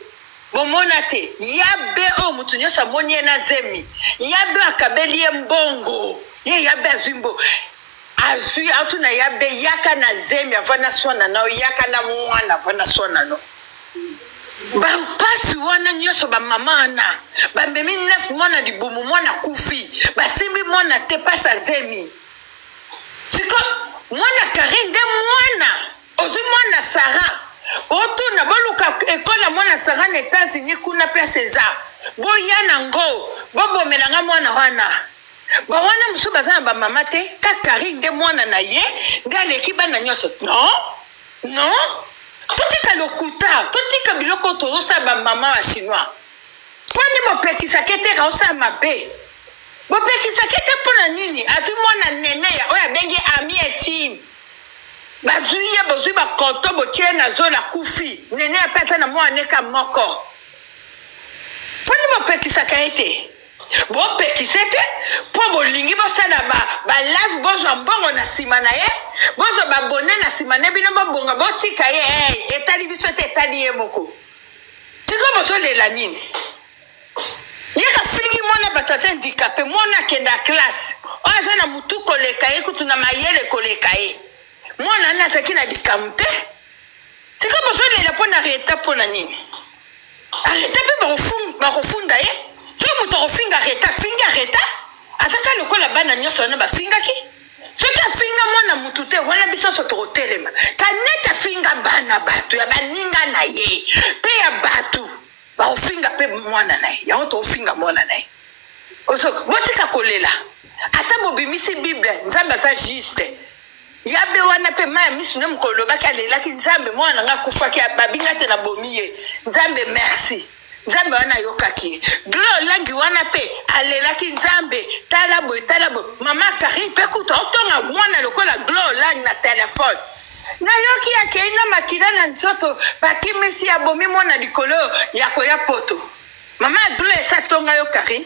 bomona te yabe o mutu nyosa monye na zemi yabe akabeli mbongo ye yabe azimbo azu atuna yabe yaka na zemi avana swana na yaka na mwana avana swana no pasi wana nyoso ba mama na ba memi nas mwana libumu mwana kufi ba simbi mwana te pasa zemi siko mwana Karine de mwana ozu mwana Sara otu na boluka ekola mwana Sara na États-Unis kuna place eza boyana ngo bobomelanga mwana wana ba wana musu bazana ba mama te ka Karine de mwana na ye ngale kibana nyoso non totika lokuta totika biloko tozosa ba mama wa chinois poni bopekisa kete kaosa mabe bopekisa kete pona nini azu mwana nene ya oya bengi ami intime bazuya bozui ba konto botie na zola kufi nene apesa na mwana ka moko poni bopekisa kete bopekisete po bolingi bosala ba live bozwa mbongo na sima na ye bozo babone na sima ne bino babonga botika ye etali biso te etali ye moko tiko bozo lela nini ye ka fingi mwana bato ase handicapé mwana kenda classe oyo aza na mutu koleka ye kutu na mayele koleka ye mwana ani azaki na likamu te tiko bozo lela mpo na arreta mpo na nini arreta mpe bakofunda ye so moto akofinga arreta azaka lokola bana nyonso wana bafingaki soki afinga mwana mutu te wana biso so tokotelema kaneti afinga bana bato ya baninga na ye mpe ya bato bakofinga mpe mwana na ye yango tokofinga mwana na ye botika kolela ata bobimisi bible nzambe aza juste yabe wana mpe ma ya misu nde mokolo olobaki alelaki nzambe mwana nga akufaki babinga te na bomi ye nzambe merci nzambe wana ayokaki glo langi wana pe alelaki nzambe tala boye mama Karine pe kuta otonga mwana lokola glo langi na telefone nayoki akei na makila na nzoto bakimisi abomi mwana likolo ya koya poto mama glo esa tonga yo Karine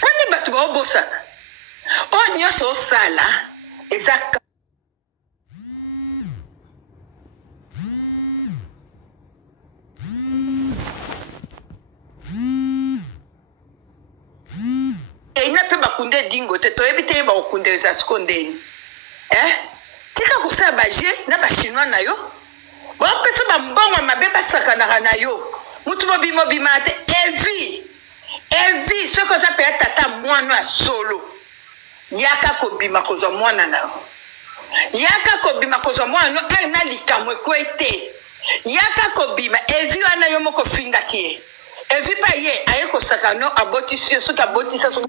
poni bato baobosana oyo nyonso osala eza ina pe bakunde dingo te toyebi te ba okundeza skondeni tika kusala baje na bachinois na yo bapesa bambongo mabe basakanaka na yo mutu mobima te evi soki oza mpe ya tata mwana ya solo yaka kobima kozwa mwana na yo yaka kobima kozwa mwana no ari na likambo ekwe te yaka kobima evi wana yo moko fingaki ye evi pa ye aye kosaka no abotisi yo soki abotisa soki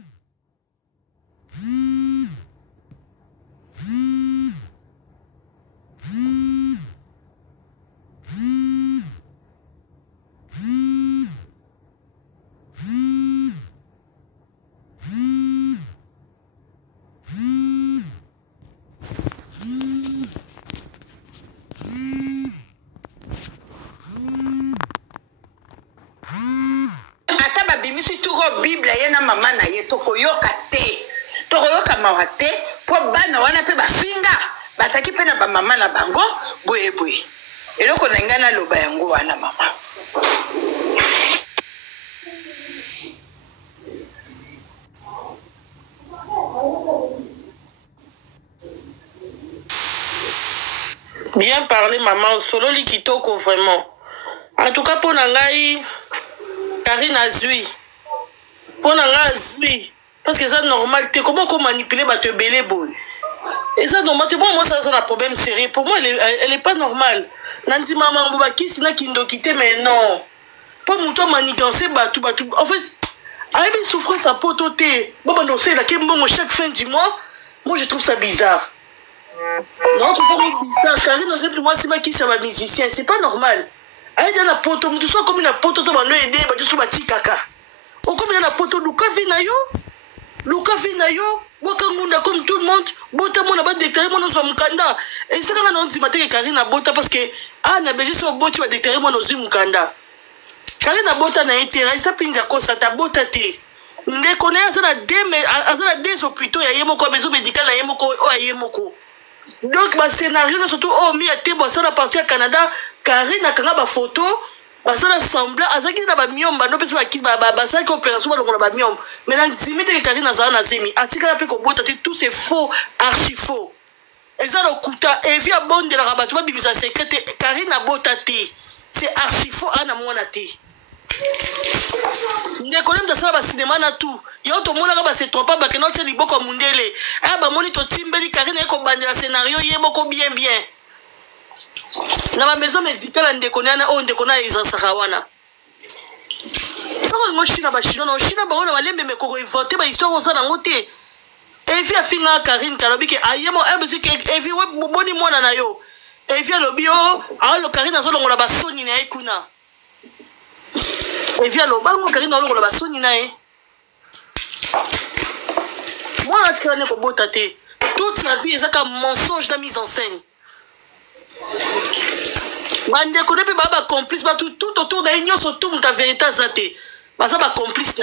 Bible ye na mama na ye tokoyoka te tokoyoka mawa te po bana wana pe bafinga basaki pe na ba mama na bango boye eloko na ngana loba yango wana mama Bien parlé, maman. Solo li kitoko, vraiment. En tout cas, pour Nangaï, Karine Azui. Pour Nangaï Azui. Parce que c'est normal. Comment on manipule te belé boy? Et ça, normal. Pour moi, ça, c'est un problème sérieux. Pour moi, elle est pas normale. Nanti maman, Boubaki, c'est là qui nous quitte, mais non. Pas mon toit manigancer, batou. En fait, avec une souffrance à pototer. Bon, non, c'est là qui me chaque fin du mois. Moi, je trouve ça bizarre. Non, tu fais bizarre. Karine, on dit, moi, c'est pas qui ça va musicien. C'est pas normal. Aïe, il y a un poteau, tu sois comme une poteau, tu vas nous aider, tu vas bâtir caca. Ou comme il y a un poteau, Luka Vinayo, Wakamunda, comme tout le monde, Bota, mon abat déclaré, mon osam Mukanda. Et c'est quand on dit que Karine a Bota parce que, ah, n'a pas sur Bota, tu vas déclarer mon osam Mukanda. Karine a Bota n'a intérêt, ça pinga costa, ta Bota te. Ne connaît à la des hôpitaux, il y a une maison médicale, il y a une donc, le scénario, surtout, mis à Tebo, ça la partie à Canada, Karine a quand même photo, ça l'assemble, à ça qui n'a pas mis, non, parce que ça qui opération, on a mis, mais là, limite que Karine a un azemi, article après qu'on boit, tout c'est faux, archi faux. Et ça, le coûta, et via bonne de la rabattoir, bimisa secrète, Karine a botaté, c'est archi faux, à namonaté. Ne connais pas ça, le cinéma, na tout. Yo to mona ka ba se trompa ba kenal teli boko mundele. Ah ba moni to timbeli Karine ko bandela scénario ye boko bien. Na ba maison médicale ndekona na on ndekona isa sakawana. Sako mo shina ba shino no shina ba ona malembe me ko inventer ba histoire on ça na ngote. Et puis afinga Karine kalobi ke ayemo ebisi ke evi we boni mona na yo. Et puis lobi o a lo Karine azo longola ba soni na ekuna. Et puis lo ba mo Karine longola ba soni na e. Moi, je suis toute la vie, c'est un mensonge de mise en scène. Je ne connais pas ma complice, tout autour de l'union, surtout de la vérité. C'est ma complice.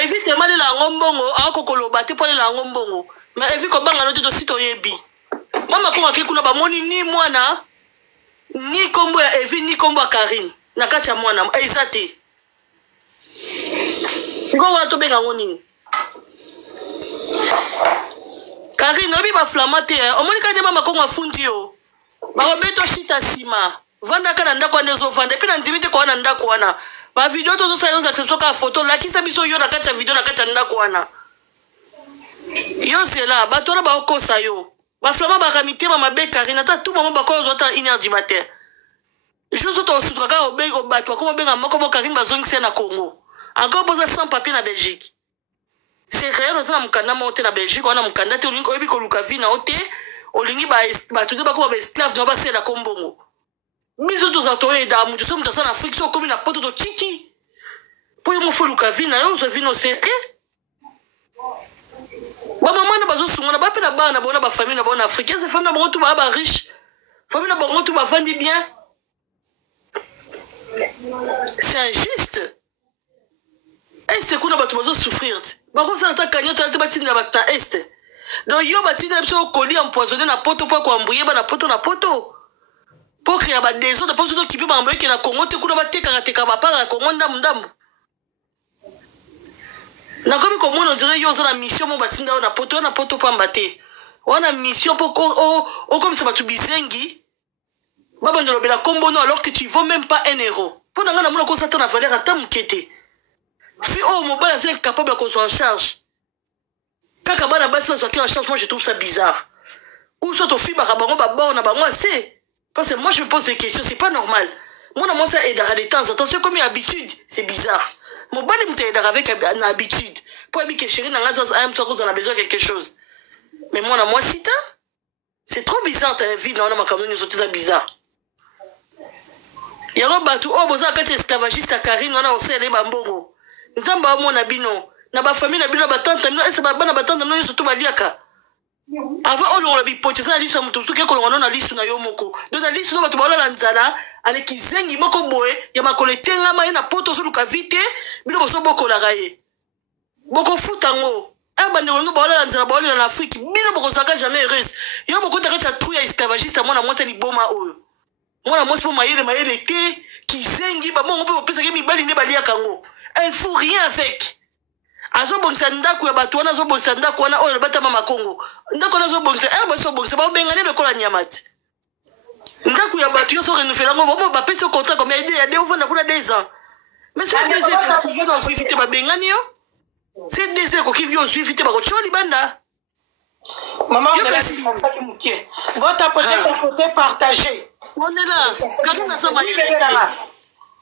Évidemment, la ngombongo, à kokolo baté pour la ngombongo. Mais évidemment, on a notre site au yebi. Maman, comment quelqu'un n'a moni ni moi na, ni combo à Evi, ni combo à Karine. Nakacha moi na, exacté. C'est quoi on a tombé dans nini? Karine, obi ba flamate, omoni ka dema makongo afundi yo. Ba obeto shita sima. Vanda kana ndako ndezo vanda. Epi na ndimite kwa wana ndako wana. Ba video to zo sa yo ka photo la kisa biso yo na kata video na kata ndako wana. Yo c'est là, ba tora ba okosa yo. Ba flama ba kamite mama be Karine ata tout moment ba ko zo ta 1h du matin. Je zo to sutra ka obe obatwa ko benga moko mo Karine ba zongisa na Congo. Encore posé sans papier na Belgique. C'est réel, on a mon candidat monté na Belgique, on a mon candidat, on a un Lukavi na ote, on a un tout de comme esclave, on a passé la Combongo. Mais autres autorités d'amour, nous sommes dans une Afrique, comme une apôtre de Titi. Pour y faire Lukavi, on a vu nos secrets. Maman n'a pas besoin, on n'a pas fait la bonne, on a pas famille, on a africaine, ces femmes n'ont tout pas riche, famille n'a tout pas vendu bien. C'est injuste. Est-ce qu'on a besoin de souffrir? Par contre, ça n'a pas gagné, tu as bâti dans la est. Donc, il y a bâti dans le colis empoisonné, na poto, pour embrouiller, na poto. Pour créer des autres, pour ceux qui peuvent embrouiller, qui na Congo, tu peux battre karatéka, papa, la Congo, ndam. Na comme on dirait, il y a une mission, mon bâti dans la poto, pour embattre. On a une mission pour comme ça va tout bizengi. Baba de l'obéla combo, alors que tu vaux même pas 1 euro. Pour n'a pas mon constat na valeur à tamkete. Si oh mon bas est incapable qu'on soit en charge. Quand Kabana bas soit en charge, moi je trouve ça bizarre. Ou soit au fil barabaron babon ba moi c'est parce que moi je me pose des questions, c'est pas normal. Moi ça aide à des temps, attention comme une habitude, c'est bizarre. Mon bas me t'aide avec une habitude. Pour dire que chérie dans la zone on a besoin de quelque chose. Mais moi si c'est trop bizarre ta vie, non on a quand même tout ça bizarre. Il y a un bateau oh besoin quand esclavagiste à Karine on a aussi les bambongo. Nzamba mo na bino na ba famille na bino batanta no ese bana batanta no surtout baliaka avant on la bipote ça liso mutu suke ko ngona na liso na yo moko donc na liso no bato balala nzala ale kizengi moko boye ya makoletenga mai na poto so luka vite bino boso boko la gaye boko futango aba ne ngo balala nzala balala na Afrique bino boko saka jamais heureuse yo boko takata trou ya esclavagiste mona mwasa liboma oyo mona mwasa po mayele te kizengi ba mongo pe pesa ke mibali ne baliaka ngo. Elle ne fout rien avec. azobongisa ndako ya bato wana azobongisa ndako wana oyo bata mama Congo ndako wana azobongisa bazobongisa babengani lokola nyama te ndako ya bato yoso renouveler ngo bomo bapesi au contrat comme il y a des ovanda kuna 2 ans mais c'est 2 ans qui vient suivi te babengani yo c'est 2 ans qui vient suivi te bakocholi banda maman on est comme ça qui moukier votre côté partagé on est là quand on a ça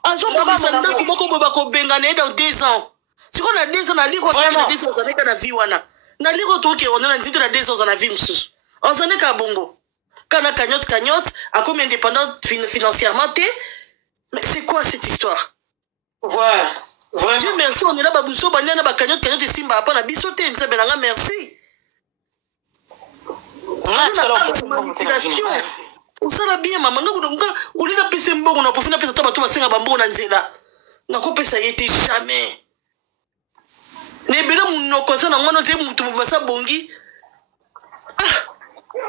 azobongisa ndako moko boye bakobengana ye dans 2 ans siko na 2 ans na liro soki na 2 ans ozaleka na vie wana na liro toke on na nzito na 2 ans na vie mosusu ozaleka bongo kana cagnotte akomi indépendante financièrement te mais c'est quoi cette histoire voilà vraiment Dieu merci on est là babuso banyana ba cagnotte simba apa na biso te nzambe nanga merci osala bien mama nga olela pesa mbongo na profina pesa ta bato basenga bambongo na nzela nakopesa ye te jamais nebele munoko sa na ngwana te mutu basa bongi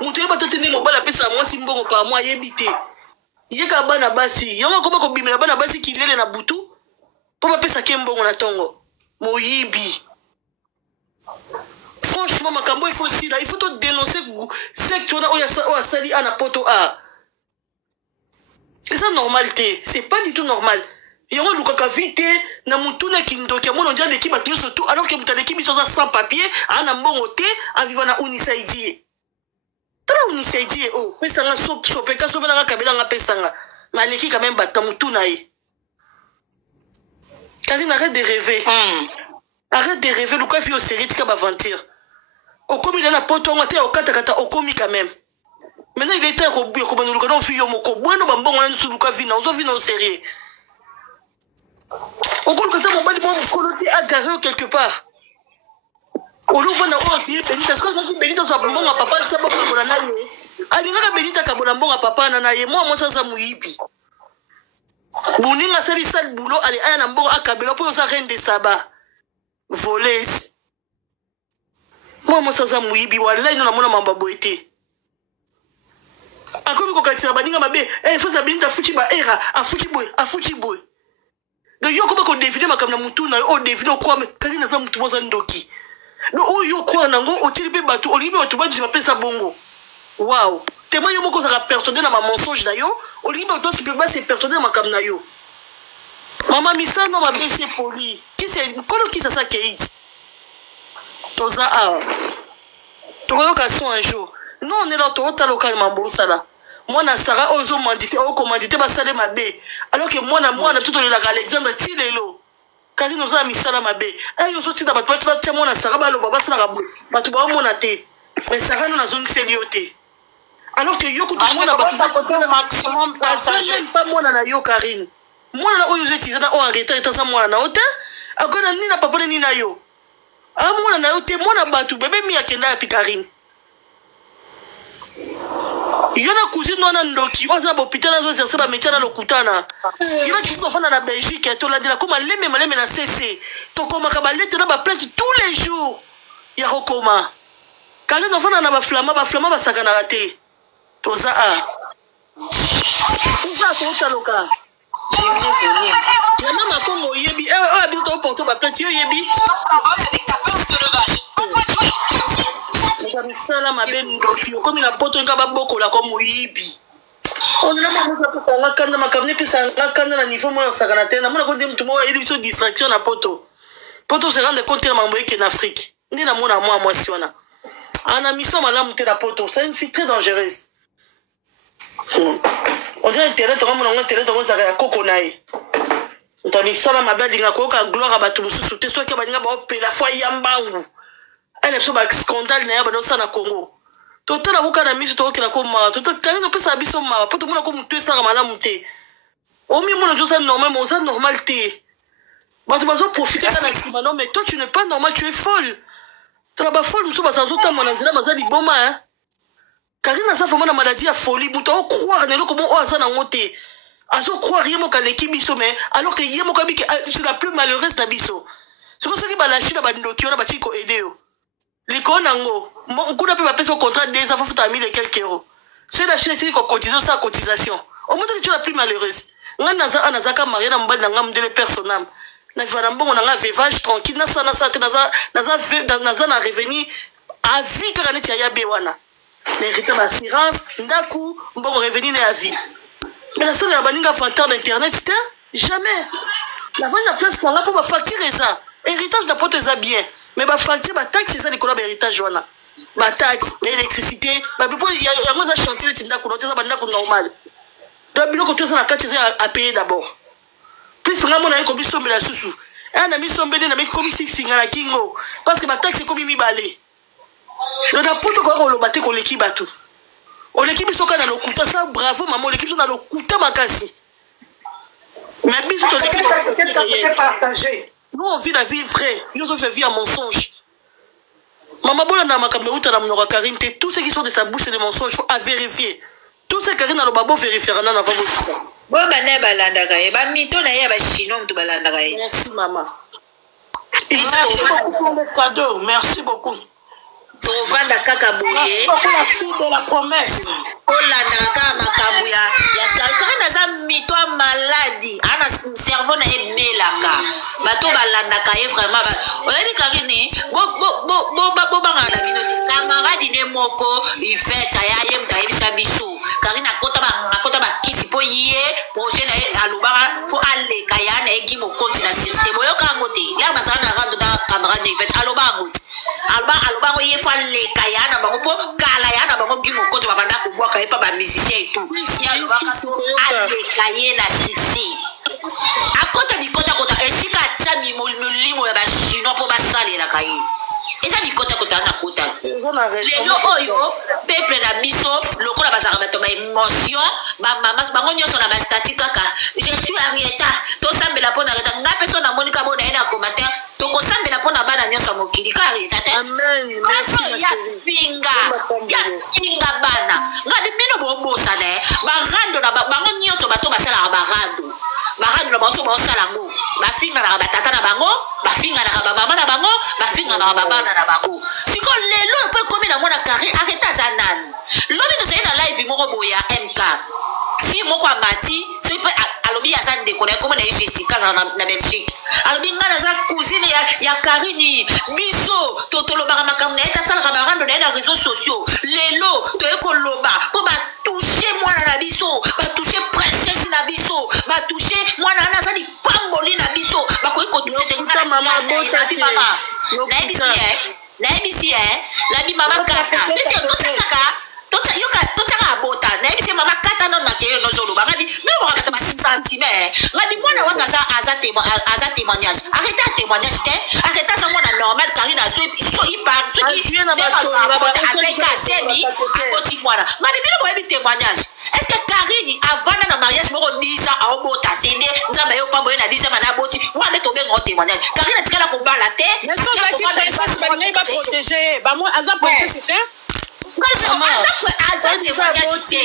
mutu yeba tete ndenge mobala pesa mwasi mbongo pa mwa yebi te yeka bana basi yango koba kobimela bana basi kilele na butu po bapesa ke mbongo na tongo moyibi. Franchement makambo il faut aussi là il faut te dénoncer secte on a sali ana poto a c'est ça normalité c'est pas du tout normal yango lukaka vite na mutuna kindoki mon on dit l'équipe a tenu surtout alors que mutana l'équipe sont sans papier ana mbongo te a vivre na unisaidie tala unisaidie oh pesa nga sopeka so bana kabela nga pesa nga mais l'équipe quand même battre mutuna e Karine arrête de rêver arrête de rêver luka fi austérité ka aventure au commis dans la poto on était au kata au commis quand même maintenant il était au bureau comme nous le fi yo moko bueno bambon on a sur luka vina on vina au sérieux au col kata mobali mo coloté agarré quelque part au louva na o qui benita parce que benita so bambon papa ça papa bona na ye alinga benita ka bona mbonga papa na ye moi ça muyipi buninga sali sal boulot allez aya mbongo akabelo pour ça reine de saba voleuse moi ça ça muyibi wallahi na mona mamba boité akomi ko katsira baninga mabe faut ça binta futi ba era afuti boy do yo ko ba ko définir makamna mutu na o définir ko mais kasi na za mutu moza ndoki do o yo ko nango o tilipe batu o libe batu ba di pesa bongo wow tellement yo moko ça personnel na ma mensonge na yo o libe batu sipe ba c'est personnel makamna yo mama misa no ma bese poli qui c'est kolo qui ça keiti toza a tokoyoka un jour non on est là to local mambosa là moi na sara ozo mandité o commandité ba sale mabe alors que moi na tout le lac Alexandre Tilelo kasi nous a mis ça mabe ay yo soti da ba to moi na sara ba lo ba sala ka ba to ba mona te mais sara no na zone sélioté alors que yo ko tout moi na ba maximum partagé pas moi na yo Karine moi na oyo zeti na o en retard ta moi na hôtel akona ni na papa ni na yo moi na yo te moi na batu bébé mi akenda ya Karine yona cousine wana ndoki oza hôpital azo exercer ba métier na lokutana yona kito fana na Belgique to la dila comme maleme na CC to koma ka ba lettre na ba plainte tous les jours ya rokoma quand on fana na ba flama ba sakana raté to za a uza to taloka yana makongo yebi abi to porter ba plainte yo yebi sala maben ndoki comme na poto ngaba boko la comme yibi on a maman ça peut faire kanda makamne pe ça kanda na niveau moi sakana tena mona ko dem tumo ili so distraction na poto se rendre compte na mambo yake na Afrique ndi na mona moi si wana ana mission malamu te la poto c'est une fille très dangereuse on dirait internet comme on internet on ça ya koko nae ntami sala mabadi ngako ka gloire ba tumususu te so ke baninga ba opela fois yambangu elle est un scandale na yaba ça na Congo total abuka na miso to okela ko ma total quand on peut ça biso ma poto mona ko mutu ça malamu te o mi mona jo ça normal mais ça normal te ba tu vas profiter kana sima non mais toi tu n'es pas normal tu es folle tu ba folle muso ba ça zo ta mona nzela mazali boma hein Karine ça vraiment na maladie à folie muto o croire ne lo comment o ça na ngote azo croire yemo ka l'équipe biso mais alors que yemo ka bi c'est la plus malheureuse na biso c'est comme ça qui ba la chine ba ndoki ona ba chiko aider yo les konango mon coup d'appel payer son contrat des enfants faut 1000 et quelques euros c'est la chaîne qui cotise sa cotisation au moins tu es la plus malheureuse ngana za anazaka marié na mbali na ngam de personnam na vivre na mbongo na nga vivage tranquille na sana te naza na revenu à vie kaka neti ya yabe wana na hérité baassurance ndaku mbongo revenu na ya vie mais nasala na baninga avantage d'internet te jamais navandi na place nanga mpo bafacture eza héritage na poto eza bien mais bafacture bataxe eza likolo ya bahéritage wana bataxe baélectricité babipo yango eza chantier neti ndako no te eza bandako normal donc biloko to eza na kati eza apaye d'abord plus nga mona ye komisombela susu na misombeli na mikomisi singa na kingo parce que bataxe ekomi mibale donc na poto koyaka oloba te koleki bato oleki biso kaka na lokuta sa bravo mama oleki biso na lokuta makasi mais biso toleki nous on vit la vie vraie yo ozofait vie à mensonge maman bolanda makambo euta na monoko ya Karine te tout ce qui sort de sa bouche c'est des mensonges faut à vérifier tout ce Karine aloba bo vérifiera na avant botuka bo bana balandaka ye bamito na ye ya bachino moto balandaka ye merci maman merci beaucoup pour le cadeau merci beaucoup tovanda kaka boye la promesse olandaka kaka makambo ya kaka naza mito ya maladi ana cerveau na emelaka bato balandaka ye vraiment oyebi Karine bobangaka na bino te camarade ne moko ifete aya ye moto ayebisa biso Karine akota bakisi mpo ye projet na ye alobaka fo aleka ya na egi mokonzi na sirse boyoka yango te lere bazala na rando na camarade ne ifete aloba yango te alobango ye fo aleka ya na bango mpo kala ya na bango gi mokonzi babanda kobwaka ye mpa bamusicien etu ye alobaka fo aleka ye na sirse akota bikotakota esika atia molimo ya bachinois mpo basalelaka ye eza bikotakota na kota lelo oyo peuple na biso lokola bazalaka bato baémotion bamama bango nyonso na bastati kaka je suis Arieta tosambela mpo na Arieta nga mpe so namoni ka bona ye na commentaire tokosambela mpo na bana nyonso ya mokili ka Arieta te ya finga bana nga bino bobosana barando na bango nyonso bato basalaka barando na bango so baosala yango bafinganaka batata na bango bafinganaka bamama na bango bafinganaka babana na bango siko lelo epo ekomi na mwana Karine Arieta aza nani lobi tozali na live moko boye ya MK fi moko amati soki mpe alobi aza ndeko na ye komona ye Jessica azala na Belgique alobi ngai naza cousine ya Karine biso tolobaka makambo na ye tasalaka barando na ye na réseaux sociaux lelo toye koloba mpo batouche mwana na biso batouche princesse na biso batouche mwana wana aza lipamboli na biso bakoki kotouche te nayebisi nabi mama kata totiaka abota nayebisi mama kata nano makeye nozoloba ngabi meme bokakata basentime ngabi mwana wana aza témoignage arrêta ya témoignage te arrêta aza mwana normal Karine soki apeka asemi aboti mwana ngabi bino boyebi témoignage est ce que Karine avanda na mariage moko 10 ans aobota te nde nzambe ayopambo ye na 10 ans na aboti wana tobenga témoignage Karine atikala kobala te balingai baprotege bamoi aza princesse te aza témoignage te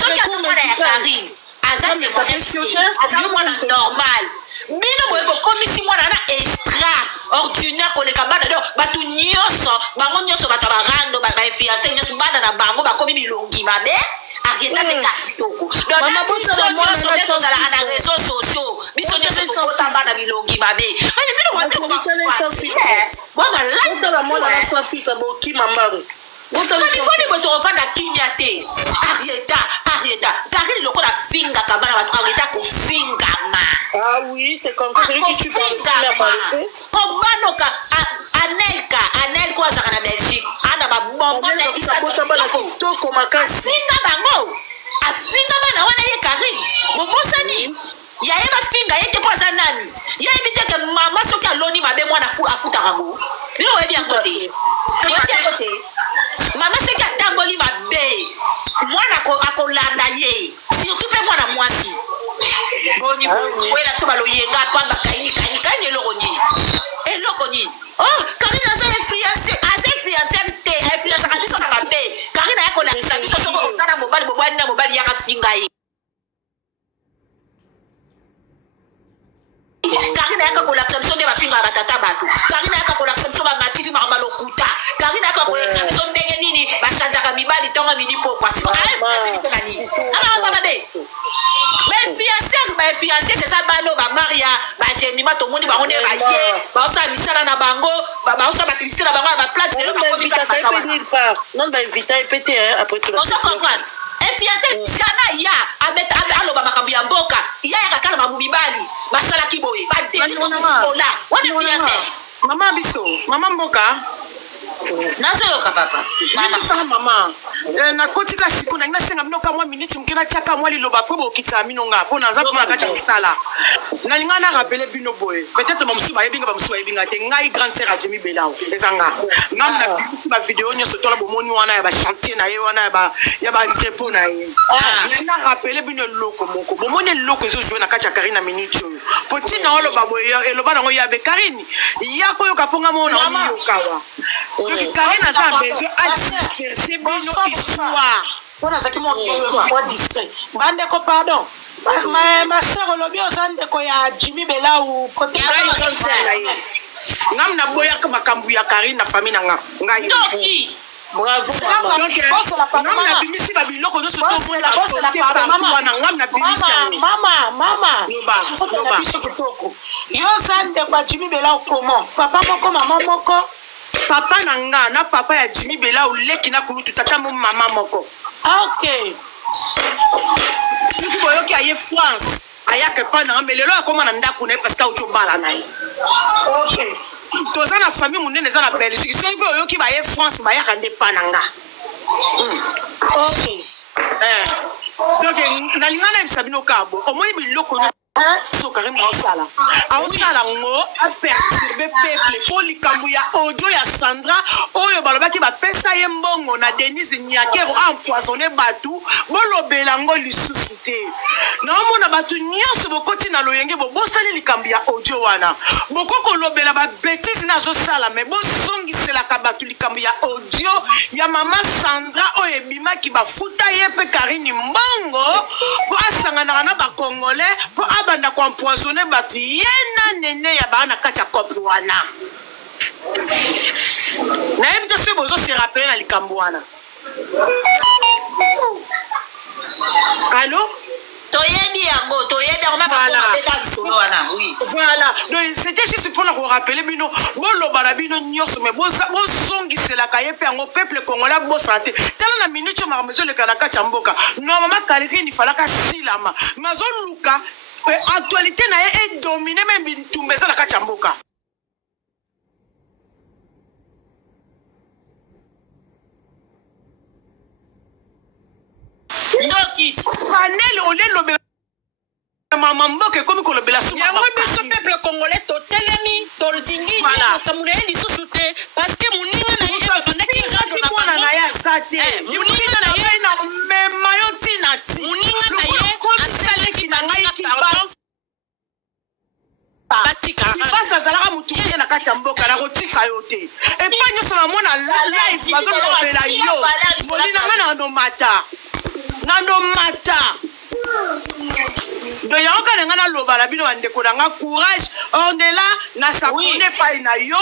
soki aza mwana ya Karine aza témoignage te aza mwana normal bino boye bokomisi mwana na extra ordinaire koleka bana do bato nyonso bango nyonso bato barando bainfiance nyonso bana na bango bakomi bilongi mabe Arieta te kakitoko donc biso nyonso nde tozalaka na réseaux sociaux biso nyonso tokota bana bilongi mabe boni boto ovanda kimia te Arieta Karine lokola fingaka bana bato Arieta kofingama ah oui c'est comme ça celui qui suit kobanoka Anel ko azaka na Belgique ana babombo na kitoko makasi afinga bango afinga bana wana ye Karine bobosani yaye bafinga ye te po aza nani yayebi te ke mama soki aloni mabe mwana afutaka ngo bino oyebi yango te mama soki atamboli mabe mwana akolanda ye surtout mpe mwana mwasi boni boyela biso baloyenga pa bakaini eloko nini oh Karine aza influenceur te influencaka biso na mabe Karine ayakolakisa biso soko ozana mobali bobwani na mobali yaka finga ye Karine ayaka kolakisa biso nde bafinga ya batata bato Karine ayaka kolakisa biso bamatisi makambo lokuta Karine ayaka kolakisa biso ndenge nini bashanjaka mibali ntongo mini pokwa siko ayefulase biso na nini amaka mabe fiancé c'est ça bano ba maria ba chéni ba to moni ba onde ba ye ba osa misala na bango ba osa ba tristé na bango ba place de ba inviter pas nulle part non ba inviter pété après tout on se comprend un fiancé jana ya alo ba makambu ya mboka ya kala ba mubibali ba sala kiboye ba demi ko là on est fiancé maman biso maman mboka nazoyoka papa mama nakotika siku na nasenga binoka mwa minute mokena tiaka mwa liloba mpo bokitisa bino nga mpo naza mpona kati ya kosala nalinga na rappele bino boye peut-être bamosusu bayebinga bamosusu bayebinga te ngai grande sœur ajemi belao eza nga ngam na bibisi bavideo nyonso tola bomoni wana ya bachantier na ye wana ya baentrepo na ye na rappele bino eloko moko bomoni eloko ezojoue na kati ya karine na minute oyo po ntina oloba boye eloba nango yabe karine ya koyoka mponga mona omiyokawa donc karine aza besoin adisperse bino histoire mpona azaki mwa distrait bandeko pardon ma sœur olobi oza ndeko ya jimi belau kote ngam na boyaka makambo ya karine na famille na nga ngai bravo ngam na bimisi babiloko nyonso towana ngam na bimisi mama biso kitoko yo oza ndeko ya jimi belau comment papa moko mama moko papa na nga na papa ya jimi belau leki na kulutu tata mo mama moko ok soki boyoki aye france ayaka epai na nga me lelo akoma na ndako na ye parce que auti obala na ye toza na famille monene eza na belgique soki mpe oyoki baye france bayaka nde epai na nga donc nalinga na yebisa bino kabo omoni biloko Karine aosala ngo aperturbe peuple po likambo ya audio ya Sandra oyo balobaki bapesa ye mbongo na Denise Nyakero empoisonné batu bolobela ngo lisusu te naomona batu nyonso bokoti na loyenge bosali likambo ya audio wana bokokolobela babétise nazosala me bozongiselaka batu likambo ya audio ya mama Sandra oyo ebimaki bafuta ye mpe Karine mbongo po asanganaka na bakongolais po abanda ko empoisonner batu yena nene ya bana kati ya kopi wana na yebi te soki bozo se rappele na likambo wana allo toyebi yango mabeta lisolo wana oui voilà donc c'était juste pour la rappeler bino boloba na bino nyonso mais bozongiselaka ye mpe yango peuple congolais bosante tala na minute makambo ezoleka na kati ya mboka normalement Karine ifalaka silama mazoluka actualité na ye est dominée même bitumba eza na kati ya mboka panel olelobela mama mboka ekomi kolobela yango biso peuple congolais totelemi todingi makambo na ye lisusu te parce que moninga na ye ebandaki rado na bango na ye aza te moninga na ye na mema yo ntina ti moninga na ye asalaki na ngai pardon basi azalaka motu ye na kati ya mboka na kotika yo te epa nyonso namona live bazolobela yo molinanga na nomata donc yango kane nga naloba na bino bandeko na nga courage on est là na sapone epai na yo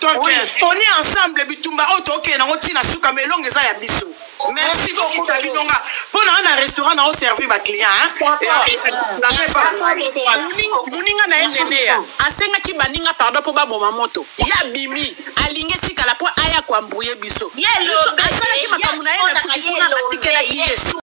donc on est ensemble bitumba oyo tokende nango ntina suka ma elongo eza ya biso merci beaucoup na bino nga mpo na nga na restaurant na oservi baclient moninga na ye neneya asengaki baninga pardon mpo baboma moto ya bimi alingi etikala mpo aya koambrouye biso asalaki makambo na ye na tuki mpona atikelaki ye